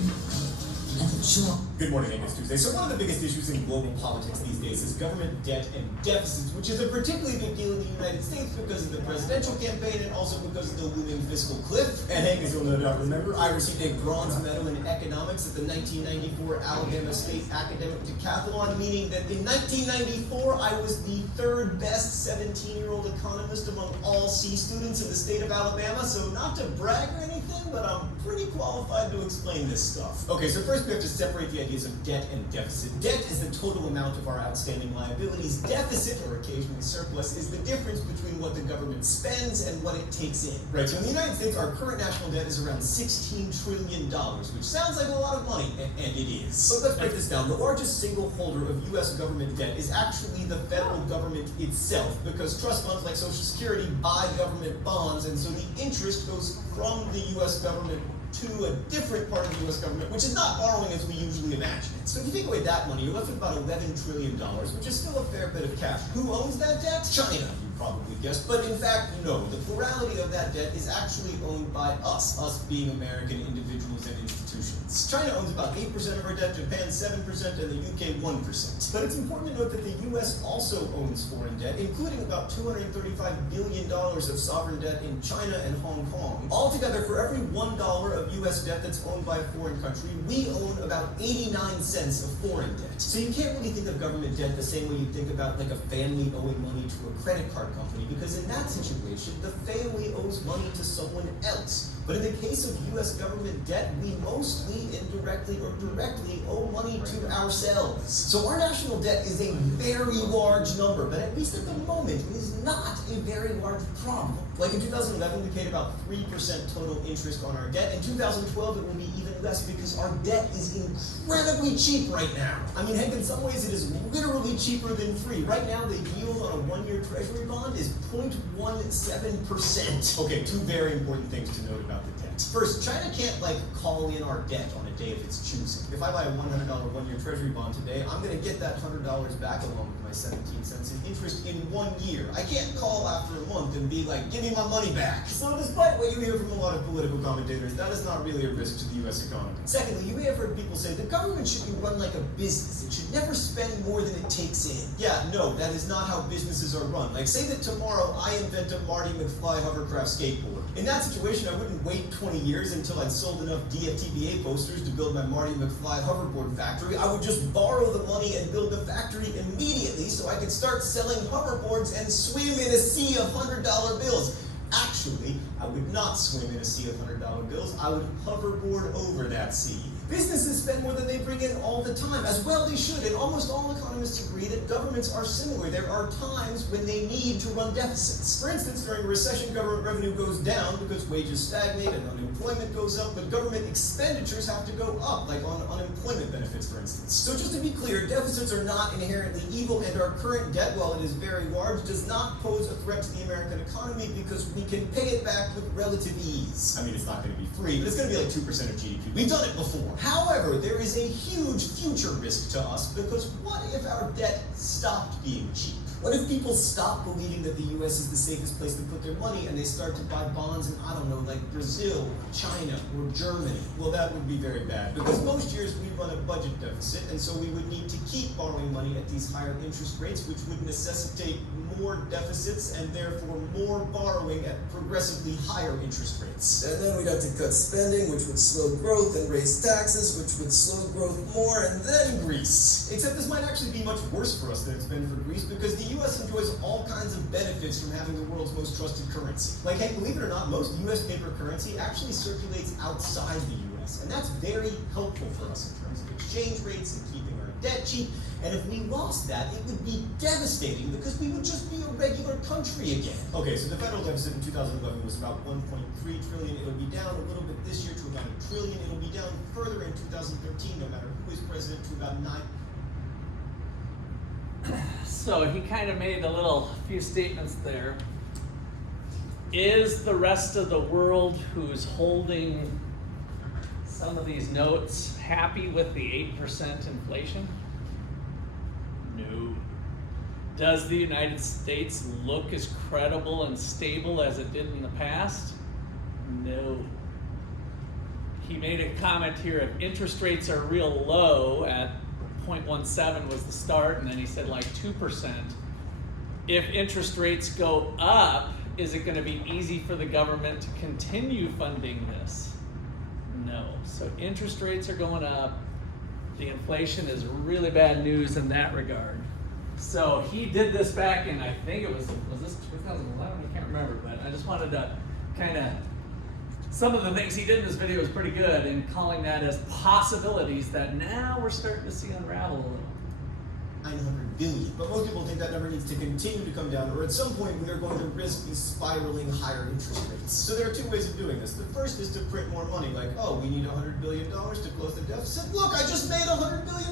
Sure. Good morning, Angus Tuesday. So one of the biggest issues in global politics these days is government debt and deficits, which is a particularly big deal in the United States because of the presidential campaign and also because of the looming fiscal cliff. And Angus, you'll no doubt remember, I received a bronze medal in economics at the 1994 Alabama State Academic Decathlon, meaning that in 1994 I was the third best 17-year-old economist among all C students in the state of Alabama. So not to brag or anything, but I'm pretty qualified to explain this stuff. Okay, so first we have to separate the ideas of debt and deficit. Debt is the total amount of our outstanding liabilities. Deficit, or occasionally surplus, is the difference between what the government spends and what it takes in. Right, so in the United States, our current national debt is around $16 trillion, which sounds like a lot of money, and it is. So let's break this down. The largest single holder of U.S. government debt is actually the federal government itself, because trust funds like Social Security buy government bonds, and so the interest goes from the U.S. government to a different part of the U.S. government, which is not borrowing as we usually imagine it. So if you take away that money, you're left with about $11 trillion, which is still a fair bit of cash. Who owns that debt? China, you probably guessed. But in fact, no. The plurality of that debt is actually owned by us being American individuals and institutions. China owns about 8% of our debt, Japan 7%, and the UK 1%. But it's important to note that the U.S. also owns foreign debt, including about $235 billion of sovereign debt in China and Hong Kong. Altogether, for every $1 of U.S. debt that's owned by a foreign country, we own about 89 cents of foreign debt. So you can't really think of government debt the same way you think about like a family owing money to a credit card company, because in that situation, the family owes money to someone else. But in the case of U.S. government debt, we mostly indirectly or directly owe money to ourselves. So our national debt is a very large number, but at least at the moment, it is not a very large problem. Like in 2011, we paid about 3% total interest on our debt. In 2012, it will be even less because our debt is incredibly cheap right now. I mean, heck, in some ways, it is literally cheaper than free. Right now, the yield on a one-year treasury bond is 0.17%. Okay, two very important things to note about the debt. First, China can't call in our debt on a day of its choosing. If I buy a $100 one-year treasury bond today, I'm going to get that $100 back along with my 17 cents in interest in 1 year. I can't call after a month and be like, give me my money back. So despite what you hear from a lot of political commentators, that is not really a risk to the U.S. economy. Secondly, you may have heard people say the government should be run like a business. It should never spend more than it takes in. Yeah, no, that is not how businesses are run. Like, say that tomorrow I invent a Marty McFly hovercraft skateboard. In that situation, I wouldn't wait 20 years until I'd sold enough DFTBA posters to build my Marty McFly hoverboard factory. I would just borrow the money and build the factory immediately so I could start selling hoverboards and swim in a sea of $100 bills. Actually, I would not swim in a sea of $100 bills. I would hoverboard over that sea. Businesses spend more than they bring in all the time. As well they should, and almost all economists agree that governments are similar. There are times when they need to run deficits. For instance, during a recession, government revenue goes down because wages stagnate and unemployment goes up, but government expenditures have to go up, like on unemployment benefits, for instance. So just to be clear, deficits are not inherently evil, and our current debt, while it is very large, does not pose a threat to the American economy because we can pay it back with relative ease. I mean, it's not going to be free, but it's going to be like 2% of GDP. We've done it before. However, there is a huge future risk to us because what if our debt stopped being cheap? What if people stop believing that the U.S. is the safest place to put their money and they start to buy bonds in, I don't know, like Brazil, China, or Germany? Well, that would be very bad because most years we run a budget deficit, and so we would need to keep borrowing money at these higher interest rates, which would necessitate more deficits and therefore more borrowing at progressively higher interest rates. And then we'd have to cut spending, which would slow growth, and raise taxes, which would slow growth more, and then Greece. Except this might actually be much worse for us than it's been for Greece, because the US enjoys all kinds of benefits from having the world's most trusted currency. Like, hey, believe it or not, most US paper currency actually circulates outside the US, and that's very helpful for us in terms of exchange rates and keeping our debt cheap. And if we lost that, it would be devastating because we would just be a regular country again. Okay, so the federal deficit in 2011 was about 1.3 trillion. It'll be down a little bit this year to about $1 trillion. It'll be down further in 2013, no matter who is president, to about 9. So he kind of made a few statements there. Is the rest of the world who's holding some of these notes happy with the 8% inflation? No. Does the United States look as credible and stable as it did in the past? No. He made a comment here, if interest rates are real low at 0.17 was the start, and then he said like 2%. If interest rates go up, is it going to be easy for the government to continue funding this? No. So interest rates are going up. The inflation is really bad news in that regard. So he did this back in, I think it was this 2011? I can't remember, but I just wanted to kind of, some of the things he did in this video was pretty good in calling that as possibilities that now we're starting to see unravel a little. 900 billion. But most people think that number needs to continue to come down, or at some point we are going to risk these spiraling higher interest rates. So there are two ways of doing this. The first is to print more money, like, oh, we need $100 billion to close the deficit. Look, I just made $100 billion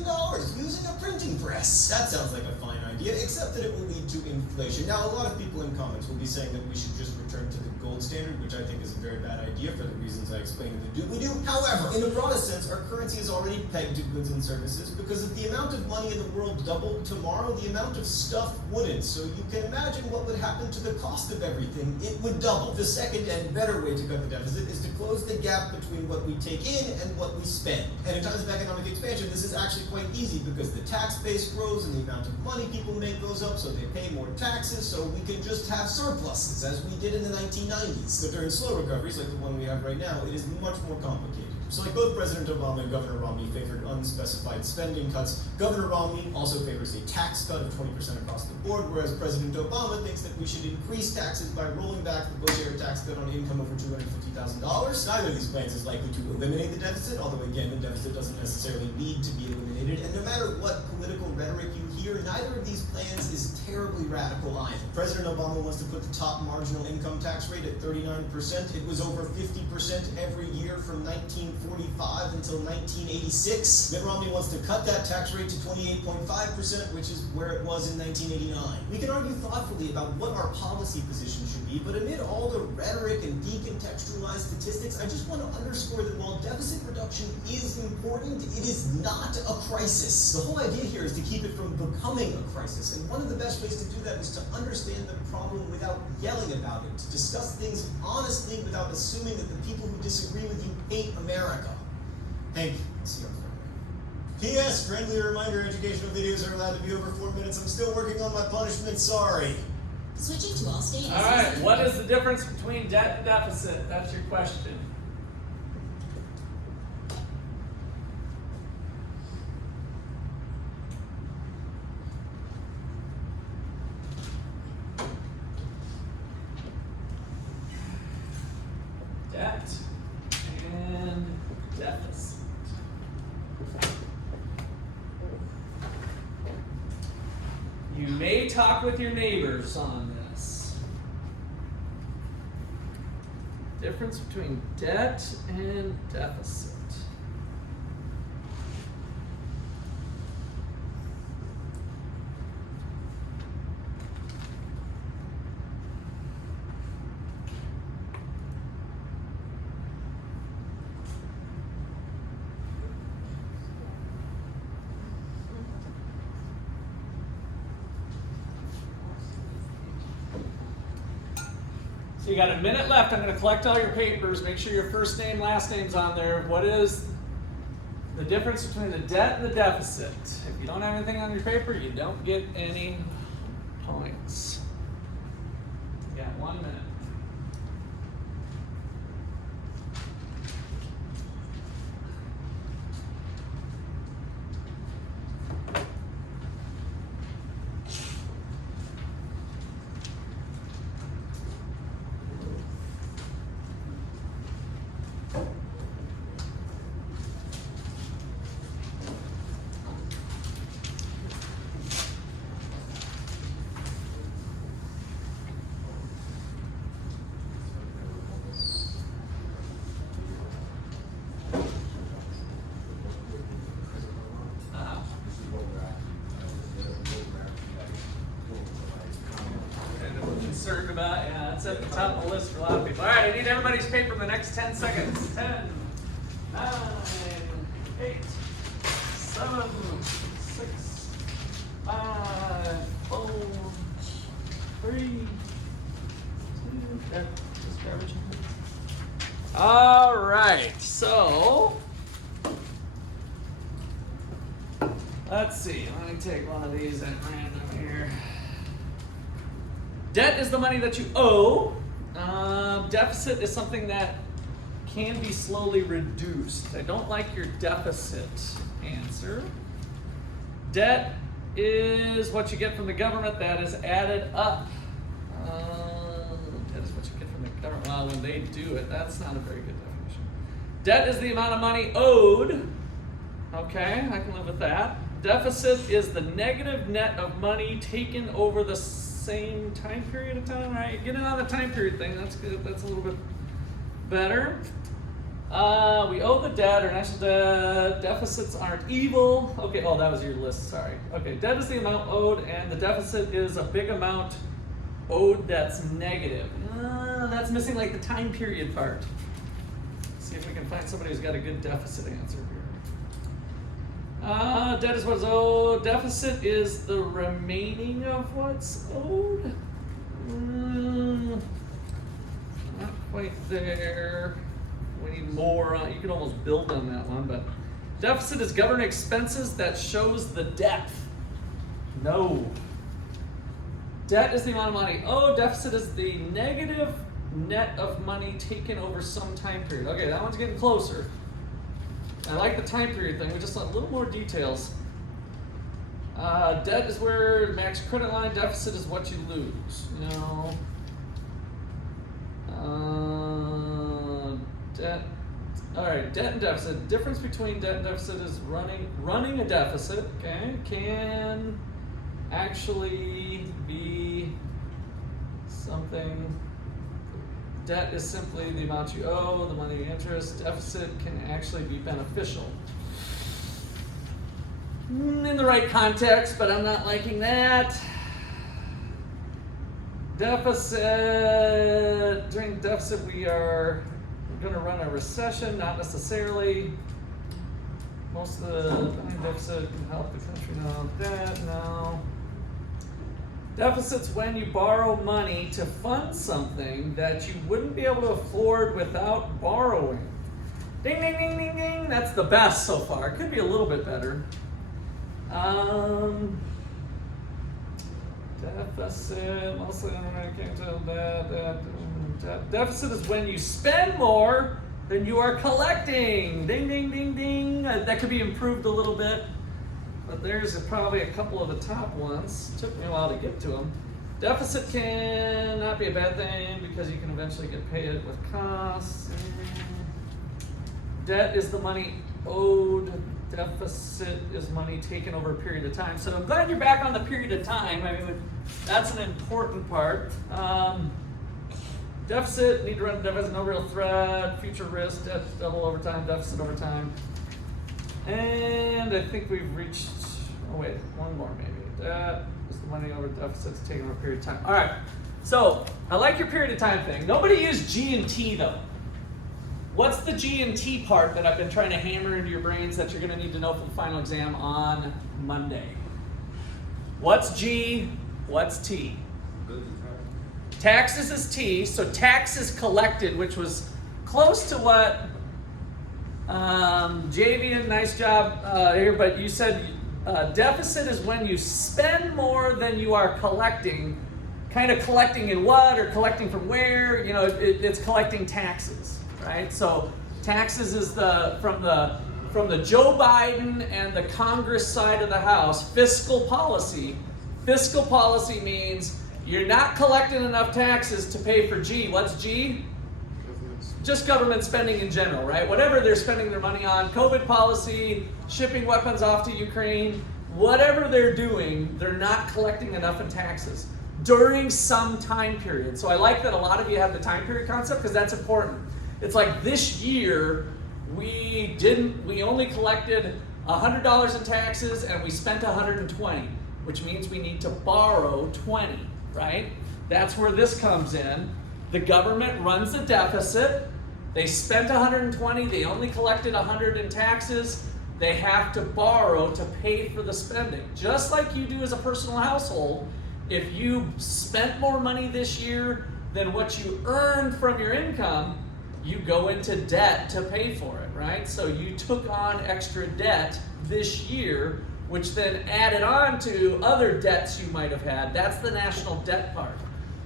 using a printing press. That sounds like a fine idea, except that it will lead to inflation. Now, a lot of people in comments will be saying that we should just return to the gold standard, which I think is a very bad idea for the reasons I explained in the doobly-doo. However, in the broadest sense, our currency is already pegged to goods and services, because if the amount of money in the world doubled tomorrow, the amount of stuff wouldn't. So you can imagine what would happen to the cost of everything. It would double. The second and better way to cut the deficit is to close the gap between what we take in and what we spend. And in times of economic expansion, this is actually quite easy because the tax base grows and the amount of money people make goes up, so they pay more taxes, so we can just have surpluses, as we did in the 1990s. But during slow recoveries, like the one we have right now, it is much more complicated. So like both President Obama and Governor Romney favored unspecified spending cuts. Governor Romney also favors a tax cut of 20% across the board, whereas President Obama thinks that we should increase taxes by rolling back the Bush-era tax cut on income over $250,000. Neither of these plans is likely to eliminate the deficit, although again, the deficit doesn't necessarily need to be eliminated. And no matter what political rhetoric you hear, neither of these plans is terribly radical either. President Obama wants to put the top marginal income tax rate at 39%. It was over 50% every year from 1945 until 1986. Mitt Romney wants to cut that tax rate to 28.5%, which is where it was in 1989. We can argue thoughtfully about what our policy position should be, but amid all the rhetoric and decontextualized statistics, I just want to underscore that while deficit reduction is important, it is not a crisis. The whole idea here is to keep it from becoming a crisis, and one of the best ways to do that is to understand the problem without yelling about it, to discuss things honestly without assuming that the people who disagree with you hate America. Hank, see you on Friday. P.S. Friendly reminder, educational videos are allowed to be over 4 minutes. I'm still working on my punishment, sorry. Switching to all stages. All right, what is the difference between debt and deficit? That's your question. Debt and deficit. You may talk with your neighbors on this. Difference between debt and deficit. So you got a minute left. I'm going to collect all your papers. Make sure your first name, last name's on there. What is the difference between the debt and the deficit? If you don't have anything on your paper, you don't get any points. 1 minute. Concerned about, yeah, it's at the top of the list for a lot of people. All right, I need everybody's paper in the next 10 seconds. 10, 9, 8, 7, 6, 5, 4, 3, 2, just garbage. All right, so let's see. Let me take one of these at random here. Debt is the money that you owe. Deficit is something that can be slowly reduced. I don't like your deficit answer. Debt is what you get from the government that is added up. Debt is what you get from the government. Well, when they do it, that's not a very good definition. Debt is the amount of money owed. Okay, I can live with that. Deficit is the negative net of money taken over the same time period of time, right? Get in on the time period thing, that's good, that's a little bit better. We owe the debt or national debt, deficits aren't evil. Okay, oh, that was your list, sorry. Okay, debt is the amount owed and the deficit is a big amount owed that's negative. That's missing like the time period part. Let's see if we can find somebody who's got a good deficit answer here. Debt is what's owed. Deficit is the remaining of what's owed. Not quite there. We need more. You can almost build on that one, but deficit is government expenses that shows the depth. No. Debt is the amount of money owed. Deficit is the negative net of money taken over some time period. Okay, that one's getting closer. I like the time period thing. We just want a little more details. Debt is where max credit line. Deficit is what you lose. Debt. All right, debt and deficit. Difference between debt and deficit is running a deficit. Okay, can actually be something. Debt is simply the amount you owe, the money interest. Deficit can actually be beneficial. In the right context, but I'm not liking that. Deficit, during deficit we are going to run a recession, not necessarily. Most of the deficit can help the country, no. Debt, no. Deficit's when you borrow money to fund something that you wouldn't be able to afford without borrowing. Ding, ding, ding, ding, ding. That's the best so far. It could be a little bit better. Deficit, mostly I can't tell that. Deficit is when you spend more than you are collecting. Ding, ding, ding, ding. That could be improved a little bit. But there's probably a couple of the top ones. Took me a while to get to them. Deficit can not be a bad thing because you can eventually get paid with costs. Debt is the money owed. Deficit is money taken over a period of time. So I'm glad you're back on the period of time. I mean, that's an important part. Deficit, need to run a deficit, no real threat. Future risk, debt double over time, deficit over time. And I think we've reached, oh wait, one more maybe. That is the money over deficits taken over a period of time. All right, so I like your period of time thing. Nobody used G and T though. What's the G and T part that I've been trying to hammer into your brains that you're gonna need to know for the final exam on Monday? What's G, what's T? Taxes is T, so taxes collected, which was close to what Javian, nice job here, but you said deficit is when you spend more than you are collecting. kind of collecting in what or collecting from where? You know, it's collecting taxes, right? So taxes is from the Joe Biden and the Congress side of the house, fiscal policy. Fiscal policy means you're not collecting enough taxes to pay for G. What's G? Just government spending in general, right? Whatever they're spending their money on, COVID policy, shipping weapons off to Ukraine, whatever they're doing, they're not collecting enough in taxes during some time period. So I like that a lot of you have the time period concept because that's important. It's like this year, we only collected $100 in taxes and we spent $120, which means we need to borrow 20, right? That's where this comes in. The government runs a deficit. They spent 120, they only collected 100 in taxes. They have to borrow to pay for the spending. Just like you do as a personal household, if you spent more money this year than what you earned from your income, you go into debt to pay for it, right? So you took on extra debt this year, which then added on to other debts you might have had. That's the national debt part.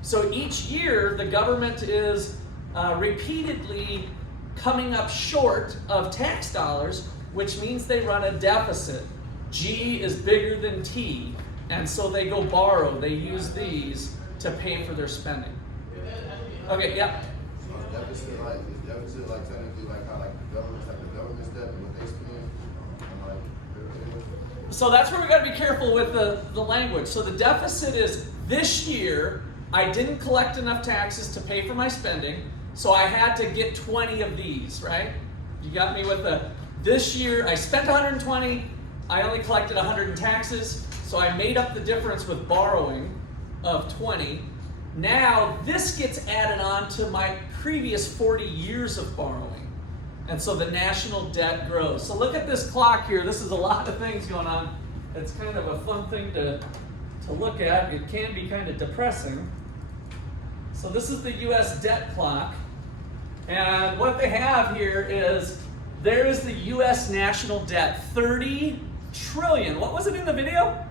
So each year, the government is repeatedly coming up short of tax dollars, which means they run a deficit. G is bigger than T, and so they go borrow. They use these to pay for their spending. Okay, yeah? Deficit like technically like how like the government's debt and what they spend. So that's where we got to be careful with the language. So the deficit is this year, I didn't collect enough taxes to pay for my spending, so I had to get 20 of these, right? You got me with this year, I spent 120, I only collected 100 in taxes, so I made up the difference with borrowing of 20. Now this gets added on to my previous 40 years of borrowing. And so the national debt grows. So look at this clock here. This is a lot of things going on. It's kind of a fun thing to look at. It can be kind of depressing. So this is the US debt clock. And what they have here is, there is the US national debt, 30 trillion. What was it in the video?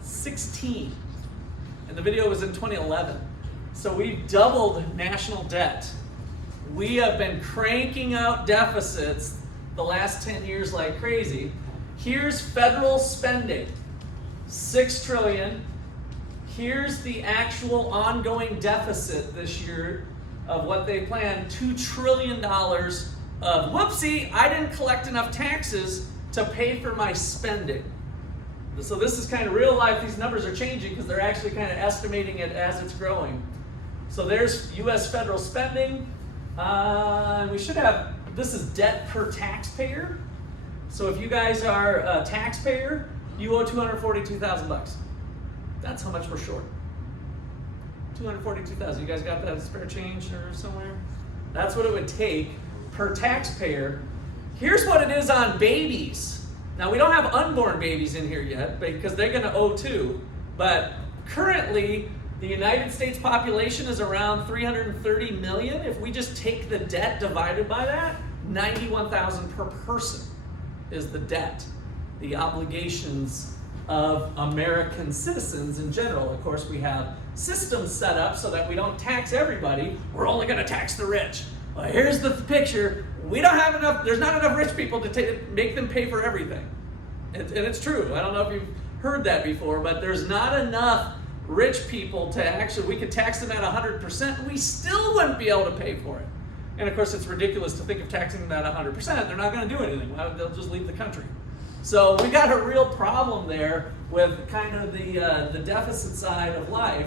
16. And the video was in 2011. So we've doubled national debt. We have been cranking out deficits the last 10 years like crazy. Here's federal spending, 6 trillion. Here's the actual ongoing deficit this year of what they planned, $2 trillion of, whoopsie, I didn't collect enough taxes to pay for my spending. So this is kind of real life. These numbers are changing because they're actually kind of estimating it as it's growing. So there's US federal spending. We should have, this is debt per taxpayer. So if you guys are a taxpayer, you owe $242,000. That's how much we're short. 242,000. You guys got that spare change or somewhere? That's what it would take per taxpayer. Here's what it is on babies. Now we don't have unborn babies in here yet because they're going to owe too. But currently, the United States population is around 330 million. If we just take the debt divided by that, 91,000 per person is the debt, the obligations of American citizens in general. Of course, we have systems set up so that we don't tax everybody. We're only going to tax the rich. Well, here's the picture. We don't have enough, there's not enough rich people to make them pay for everything. And it's true. I don't know if you've heard that before, but there's not enough rich people to actually, we could tax them at 100%, and we still wouldn't be able to pay for it. And of course, it's ridiculous to think of taxing them at 100%. They're not going to do anything. They'll just leave the country. So we got a real problem there with kind of the deficit side of life.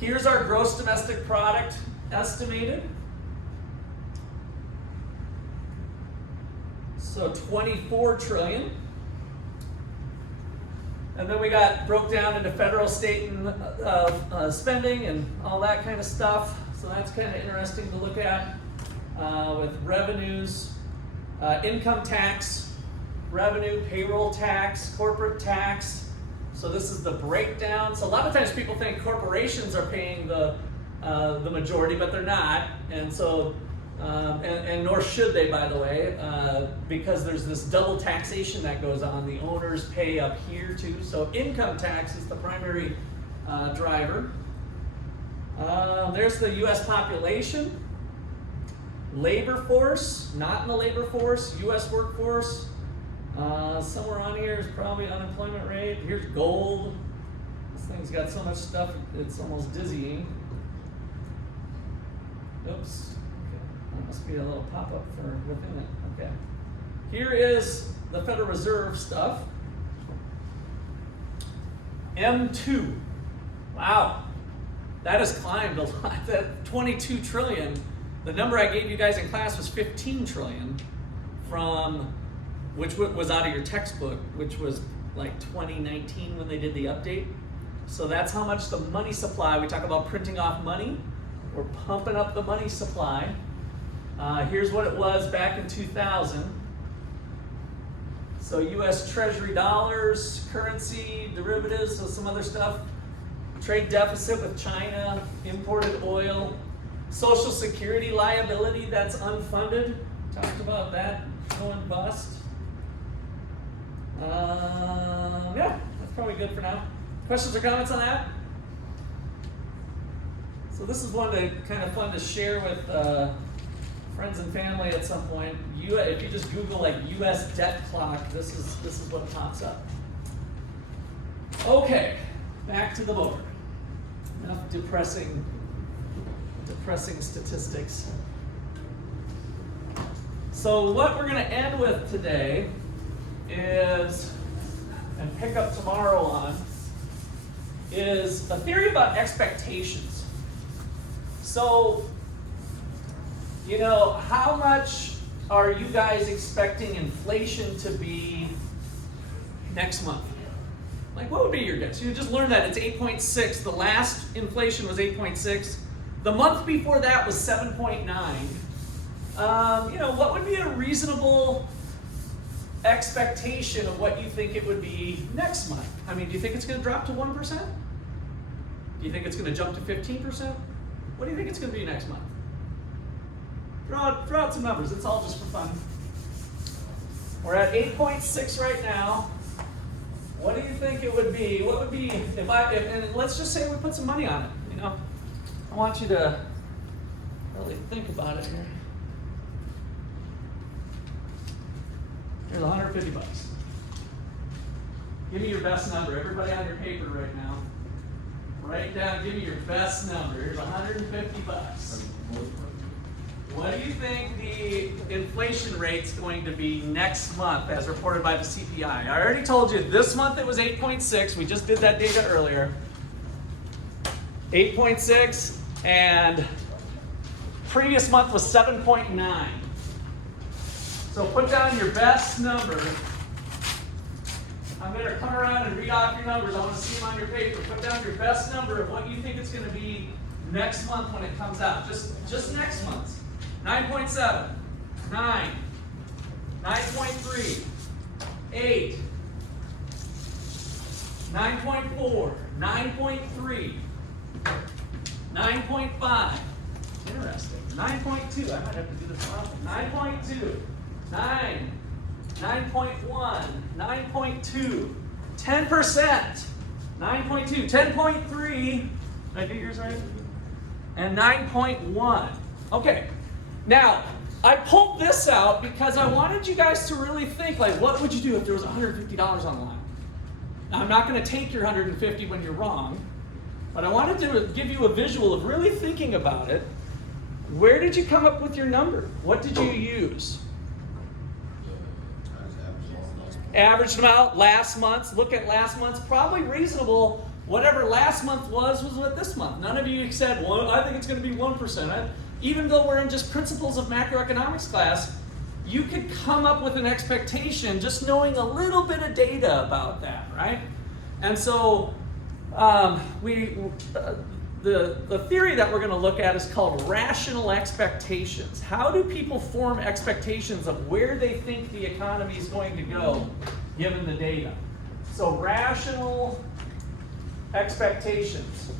Here's our gross domestic product estimated. So 24 trillion. And then we got broke down into federal, state, and spending and all that kind of stuff. So that's kind of interesting to look at with revenues, income tax, revenue, payroll tax, corporate tax. So this is the breakdown. So a lot of times people think corporations are paying the majority, but they're not. And so and nor should they, by the way, because there's this double taxation that goes on. The owners pay up here too. So income tax is the primary driver. There's the U.S. population. Labor force, not in the labor force, U.S. workforce. Somewhere on here is probably unemployment rate. Here's gold. This thing's got so much stuff, it's almost dizzying. Oops. Okay. That must be a little pop-up for within it. Okay. Here is the Federal Reserve stuff. M2. Wow. That has climbed a lot. That 22 trillion. The number I gave you guys in class was 15 trillion from, which was out of your textbook, which was like 2019 when they did the update. So that's how much the money supply, we talk about printing off money, we're pumping up the money supply. Here's what it was back in 2000. So US Treasury dollars, currency, derivatives, so some other stuff. Trade deficit with China, imported oil, Social Security liability that's unfunded. Talked about that going bust. Yeah, that's probably good for now. Questions or comments on that? So this is one that kind of fun to share with friends and family at some point. If you just Google like U.S. debt clock, this is what pops up. Okay, back to the board. Enough depressing statistics. So what we're going to end with today is, and pick up tomorrow on, is a theory about expectations. So, how much are you guys expecting inflation to be next month? Like, what would be your guess? You just learned that it's 8.6. The last inflation was 8.6. The month before that was 7.9. What would be a reasonable expectation of what you think it would be next month? I mean, do you think it's going to drop to 1%? Do you think it's going to jump to 15%? What do you think it's going to be next month? Throw out some numbers. It's all just for fun. We're at 8.6 right now. What do you think it would be? What would be and let's just say we put some money on it. I want you to really think about it here. Here's $150. Give me your best number. Everybody on your paper right now. Write down, give me your best number. Here's $150. What do you think the inflation rate's going to be next month as reported by the CPI? I already told you this month it was 8.6. We just did that data earlier. 8.6, and previous month was 7.9. So put down your best number. I'm going to come around and read off your numbers. I want to see them on your paper. Put down your best number of what you think it's going to be next month when it comes out. Just next month. 9.7, 9, 9.3, 8, 9.4, 9.3, 9.5. Interesting. 9.2. I might have to do this more often. 9.2, 9, 9.1, 9.2, 10%, 9.2, 10.3. Did I do yours right? And 9.1. Okay. Now, I pulled this out because I wanted you guys to really think, like, what would you do if there was $150 on the line? Now, I'm not going to take your $150 when you're wrong, but I wanted to give you a visual of really thinking about it. Where did you come up with your number? What did you use? Averaged them out last month. Look at last month's. Probably reasonable. Whatever last month was what this month. None of you said, well, I think it's going to be 1%. Even though we're in just principles of macroeconomics class, you could come up with an expectation just knowing a little bit of data about that, right? And so the theory that we're going to look at is called rational expectations. How do people form expectations of where they think the economy is going to go given the data? So rational expectations.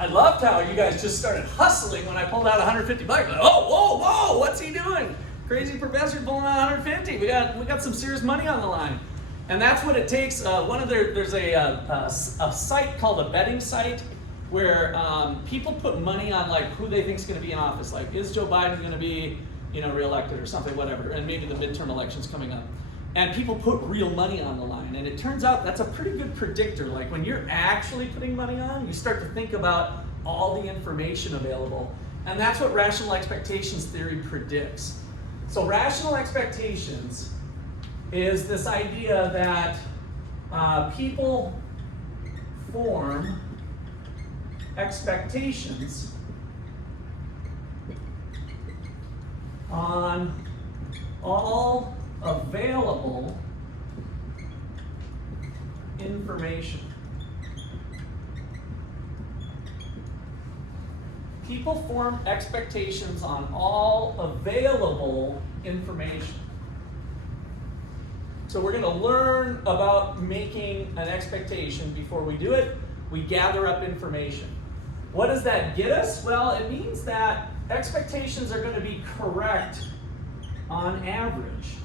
I loved how you guys just started hustling when I pulled out 150 bucks. Like, oh, whoa, whoa, what's he doing? Crazy professor pulling out 150. We got some serious money on the line. And that's what it takes. There's a site called a betting site where people put money on like who they think is going to be in office. Like, is Joe Biden going to be, reelected or something, whatever. And maybe the midterm election's coming up. And people put real money on the line. And it turns out that's a pretty good predictor. Like when you're actually putting money on, you start to think about all the information available. And that's what rational expectations theory predicts. So rational expectations is this idea that people form expectations on all available information. People form expectations on all available information. So we're going to learn about making an expectation. Before we do it, we gather up information. What does that get us? Well, it means that expectations are going to be correct on average.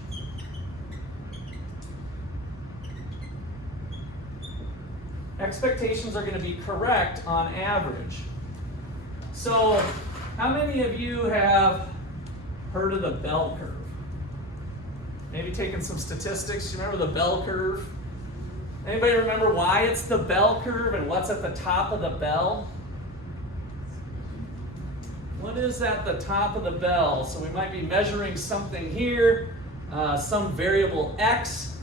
Expectations are going to be correct on average. So, how many of you have heard of the bell curve? Maybe taken some statistics. You remember the bell curve? Anybody remember why it's the bell curve and what's at the top of the bell? What is at the top of the bell? So we might be measuring something here, some variable x.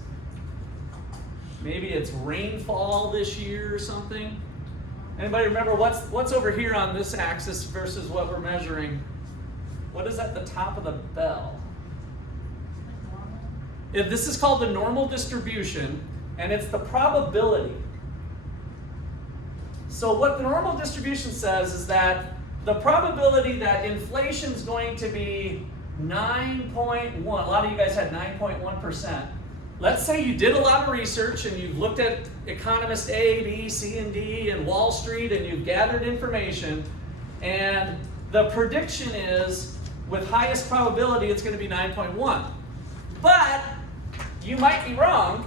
Maybe it's rainfall this year or something. Anybody remember what's over here on this axis versus what we're measuring? What is at the top of the bell? If this is called the normal distribution, and it's the probability. So what the normal distribution says is that the probability that inflation is going to be 9.1, a lot of you guys had 9.1%. Let's say you did a lot of research and you've looked at economist A, B, C, and D and Wall Street and you've gathered information, and the prediction is with highest probability it's going to be 9.1. But you might be wrong,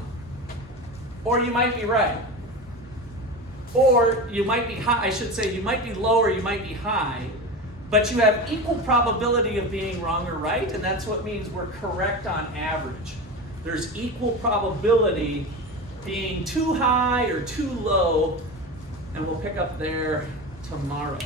or you might be right. Or you might be high, I should say, you might be low or you might be high, but you have equal probability of being wrong or right, and that's what means we're correct on average. There's equal probability being too high or too low, and we'll pick up there tomorrow.